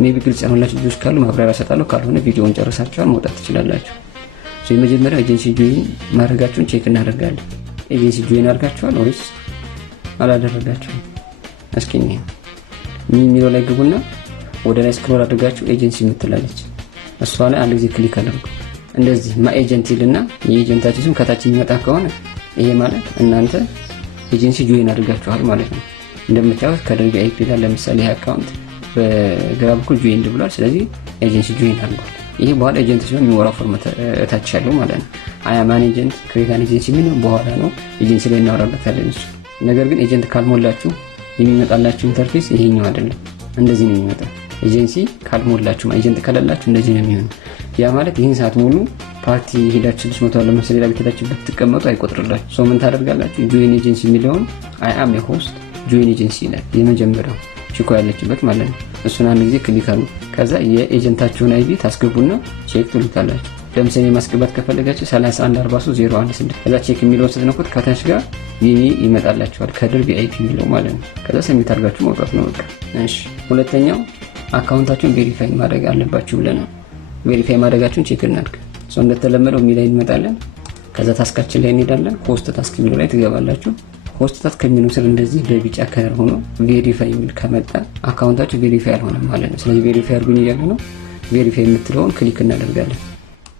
ሜቢ ግልጽ ያልሆነላችሁ ልጆች ካሉ ማብራሪያ እሰጣለሁ፣ ካልሆነ ቪዲዮውን ጨርሳችኋል መውጣት ትችላላችሁ። የመጀመሪያ ኤጀንሲ ጆይን ማድረጋችሁን ቼክ እናደርጋለን። ኤጀንሲ ጆይን አድርጋችኋል ወይስ አላደረጋችሁም? እስኪ የሚለው ላይ ግቡና ወደ ላይ ስክሮል አድርጋችሁ ኤጀንሲ የምትላለች እሷ ላይ አንድ ጊዜ ክሊክ አድርጉ። እንደዚህ ኤጀንት ይልና የኤጀንታችሁ ስም ከታች የሚመጣ ከሆነ ይሄ ማለት እናንተ ኤጀንሲ ጆይን አድርጋችኋል ማለት ነው። እንደምታዩት ከደርግ አይፒ ላይ ለምሳሌ ይሄ አካውንት በግራ በኩል ጆይን ብሏል። ስለዚህ ኤጀንሲ ጆይን አድርጓል። ይሄ በኋላ ኤጀንት ሲሆን የሚወራው ፎርማት እታች ያለው ማለት ነው። አያማን ኤጀንት ክሬታን ኤጀንሲ ምን በኋላ ነው ኤጀንሲ ላይ እናወራበታለን እሱ። ነገር ግን ኤጀንት ካልሞላችሁ የሚመጣላችሁ ኢንተርፌስ ይሄኛው አይደለም፣ እንደዚህ ነው የሚመጣው። ኤጀንሲ ካልሞላችሁ ኤጀንት ከሌላችሁ እንደዚህ ነው የሚሆነው። ያ ማለት ይህን ሰዓት ሙሉ ፓርቲ ሄዳችሁ 600 ለምሳሌ ላይ ቤታችሁ ብትቀመጡ አይቆጥርላችሁ። ምን ታደርጋላችሁ? ጆይን ኤጀንሲ የሚለውን አይ አም ኤ ሆስት ጆይን ኤጀንሲ ይላል። የመጀመሪያው ቺኮ ያለችበት ማለት ነው። እሱን አንድ ጊዜ ክሊክ አድርጉ። ከዛ የኤጀንታችሁን አይዲ ታስገቡና ቼክ ትሉታላችሁ። ለምሳሌ ማስገባት ከፈለጋችሁ 3143016 ከዛ ቼክ የሚለውን ስትነኩት ከታች ጋር ይሄ ይመጣላችኋል። ከድር ቪአይፒ የሚለው ማለት ነው። ከዛ ሰሚት አድርጋችሁ ማውጣት ነው በቃ። እሺ ሁለተኛው አካውንታችሁን ቬሪፋይ ማድረግ አለባችሁ ብለናል። ቬሪፋይ ማድረጋችሁን ቼክ እናድርግ። እንደተለመደው የሚላይ እንመጣለን። ከዛ ታስካችን ላይ እንሄዳለን። ሆስት ታስክ የሚለው ላይ ትገባላችሁ። ሆስት ታስክ ከሚለው ስር እንደዚህ በቢጫ ከለር ሆኖ ቬሪፋይ የሚል ከመጣ አካውንታችሁ ቬሪፋይ አልሆነም ማለት ነው። ስለዚህ ቬሪፋይ አድርጉኝ እያለ ነው። ቬሪፋይ የምትለውን ክሊክ እናደርጋለን።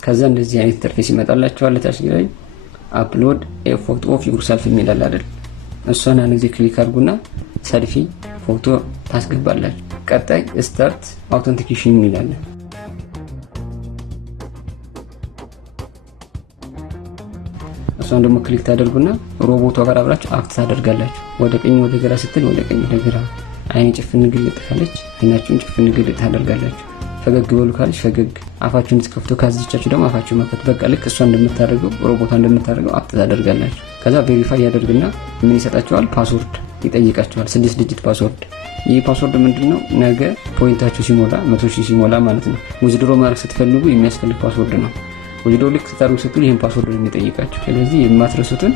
ከዛ እንደዚህ አይነት ኢንተርፌስ ይመጣላችኋል። ታች ላይ አፕሎድ ኤ ፎቶ ኦፍ ዩርሰልፍ የሚል አለ አይደል? እሷን አንድ ጊዜ ክሊክ አድርጉና ሰልፊ ፎቶ ታስገባላችሁ። ቀጣይ ስታርት አውተንቲኬሽን የሚላለን እሷን ደግሞ ክሊክ ታደርጉና ሮቦቷ ጋር አብራችሁ አክት ታደርጋላችሁ። ወደ ቀኝ ወደ ግራ ስትል ወደ ቀኝ ወደ ግራ፣ አይን ጭፍን ግልጥ ካለች አይናችሁን ጭፍን ግልጥ ታደርጋላችሁ። ፈገግ በሉ ካለች ፈገግ፣ አፋችሁን እንድትከፍቱ ካዘቻችሁ ደግሞ አፋችሁን መክፈት። በቃ ልክ እሷ እንደምታደርገው ሮቦቷ እንደምታደርገው አክት ታደርጋላችሁ። ከዛ ቬሪፋይ ያደርግና ምን ይሰጣችኋል? ፓስወርድ ይጠይቃችኋል። 6 ዲጂት ፓስወርድ። ይህ ፓስወርድ ምንድነው? ነገ ፖይንታችሁ ሲሞላ 100,000 ሲሞላ ማለት ነው ዊዝድሮ ማድረግ ስትፈልጉ የሚያስፈልግ ፓስወርድ ነው። ዊዝድሮ ልክ ታርጉ ስትሉ ይሄን ፓስወርድ ነው የሚጠይቃችሁ። ስለዚህ የማትረሱትን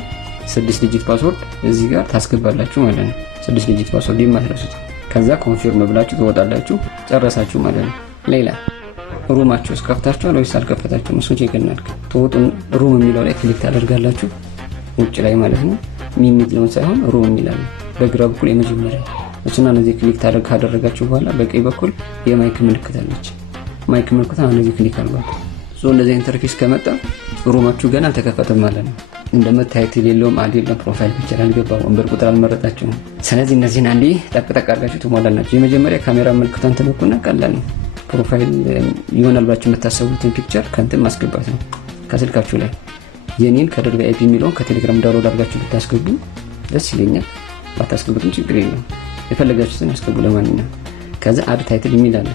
6 ዲጂት ፓስወርድ እዚህ ጋር ታስገባላችሁ ማለት ነው። 6 ዲጂት ፓስወርድ የማትረሱት። ከዛ ኮንፊርም ብላችሁ ትወጣላችሁ። ጨረሳችሁ ማለት ነው። ሌላ ሩማችሁ ውስጥ ከፍታችኋል ወይስ አልከፈታችሁም? እሱን ቼክ እናድርግ። ትወጡን ሩም የሚለው ላይ ክሊክ ታደርጋላችሁ። ውጭ ላይ ማለት ነው። የሚለውን ሳይሆን ሩም የሚላል በግራ በኩል የመጀመሪያ እሱና እነዚህ ክሊክ ካደረጋችሁ በኋላ በቀኝ በኩል የማይክ ምልክት አለች። ማይክ ምልክት እነዚህ ክሊክ አድርጓት። እንደዚህ ኢንተርፌስ ከመጣ ሩማችሁ ገና አልተከፈተም ማለት ነው። እንደምታዩት የሌለውም አይደለም ፕሮፋይል ፒክቸር አልገባው፣ ወንበር ቁጥር አልመረጣችሁም። ስለዚህ እነዚህን አንዴ ጠቅጠቅ አድርጋችሁ ትሞላላችሁ። የመጀመሪያ ካሜራ ምልክቷን ትነኩና ቀላል ነው። ፕሮፋይል ይሆናል ብላችሁ የምታሰቡትን ፒክቸር ከእንትን ማስገባት ነው ከስልካችሁ ላይ። የኔን ከድር ቪአይፒ የሚለውን ከቴሌግራም ዳውንሎድ አድርጋችሁ ብታስገቡ ደስ ይለኛል። ባታስገቡትም ችግር የለውም። የፈለጋችሁትን አስገቡ። ለማንኛውም ከዛ አድ ታይትል የሚል አለ።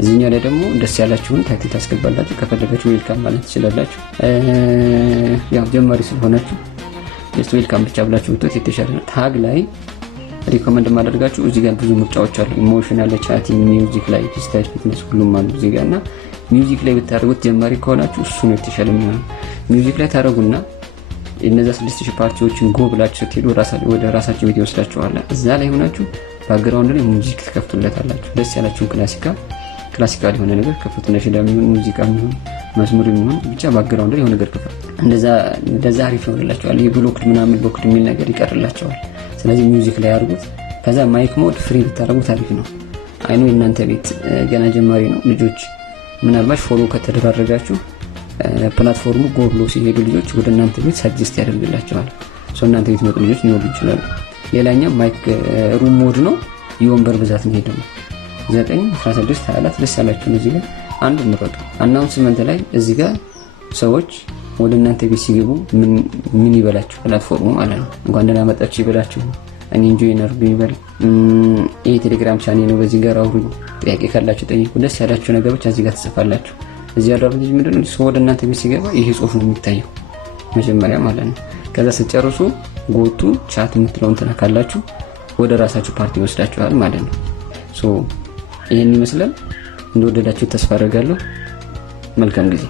እዚህኛው ላይ ደግሞ ደስ ያላችሁን ታይትል ታስገባላችሁ። ከፈለጋችሁ ዌልካም ማለት ትችላላችሁ። ያው ጀማሪ ስለሆናችሁ ጀስት ዌልካም ብቻ ብላችሁ ብትወት የተሻለ ነው። ታግ ላይ ሪኮመንድ ማድረጋችሁ እዚህ ጋር ብዙ ምርጫዎች አሉ። ኢሞሽናል፣ ቻቲንግ፣ ሚውዚክ ላይ ስታይል፣ ፊትነስ ሁሉም አሉ እዚህ ጋር እና ሚውዚክ ላይ ብታደርጉት ጀማሪ ከሆናችሁ እሱ ነው የተሻለ የሚሆነው። ሚውዚክ ላይ ታደርጉና እነዛ 6000 ፓርቲዎችን ጎ ብላችሁ ስትሄዱ ወደ ራሳችሁ ቤት ይወስዳችኋል። እዛ ላይ ሆናችሁ ባክግራውንድ ላይ ሙዚክ ትከፍቱለታላችሁ። ደስ ያላችሁን ክላሲካል የሆነ ነገር ከፍቱ። ነሽዳ የሚሆን ሙዚቃ የሚሆን መዝሙር የሚሆን ብቻ ባክግራውንድ ላይ የሆነ ነገር ከፍቱ። እንደዛ አሪፍ ይሆንላችኋል። የብሎክድ ምናምን ብሎክድ የሚል ነገር ይቀርላችኋል። ስለዚህ ሚውዚክ ላይ አድርጉት። ከዛ ማይክ ሞድ ፍሪ ብታደርጉት አሪፍ ነው። አይኑ የእናንተ ቤት ገና ጀማሪ ነው። ልጆች ምናልባት ፎሎ ከተደራረጋችሁ ፕላትፎርሙ ጎ ብሎ ሲሄዱ ልጆች ወደ እናንተ ቤት ሳጀስት ያደርግላቸዋል። እናንተ ቤት መጡ ልጆች ሊኖሩ ይችላሉ። ሌላኛው ማይክ ሩም ሞድ ነው። የወንበር ብዛት ነው። ይሄ ደግሞ 9 16 24 ደስ ያላችሁን እዚህ ጋር አንድ ምረጡ። አናውንስመንት ላይ እዚህ ጋር ሰዎች ወደ እናንተ ቤት ሲገቡ ምን ይበላችሁ ፕላትፎርሙ ማለት ነው። እንኳን ደህና መጣችሁ ይበላችሁ። እኔ ኢንጆይ ነርዱ ይበል። ይሄ ቴሌግራም ቻኔል ነው። በዚህ ጋር አውሩኝ። ጥያቄ ካላችሁ ጠይቁ። ደስ ያላችሁ ነገሮች እዚህ ጋር ተጽፋላችሁ። እዚህ ያለው ልጅ ምንድነው ሰው ወደ እናንተ ቤት ሲገባ ይሄ ጽሁፍ ነው የሚታየው መጀመሪያ ማለት ነው። ከዛ ስትጨርሱ ጎቱ ቻት የምትለውን ትነካላችሁ። ወደ ራሳችሁ ፓርቲ ወስዳችኋል ማለት ነው። ሶ ይሄን ይመስላል። እንደወደዳችሁ ተስፋ አደርጋለሁ። መልካም ጊዜ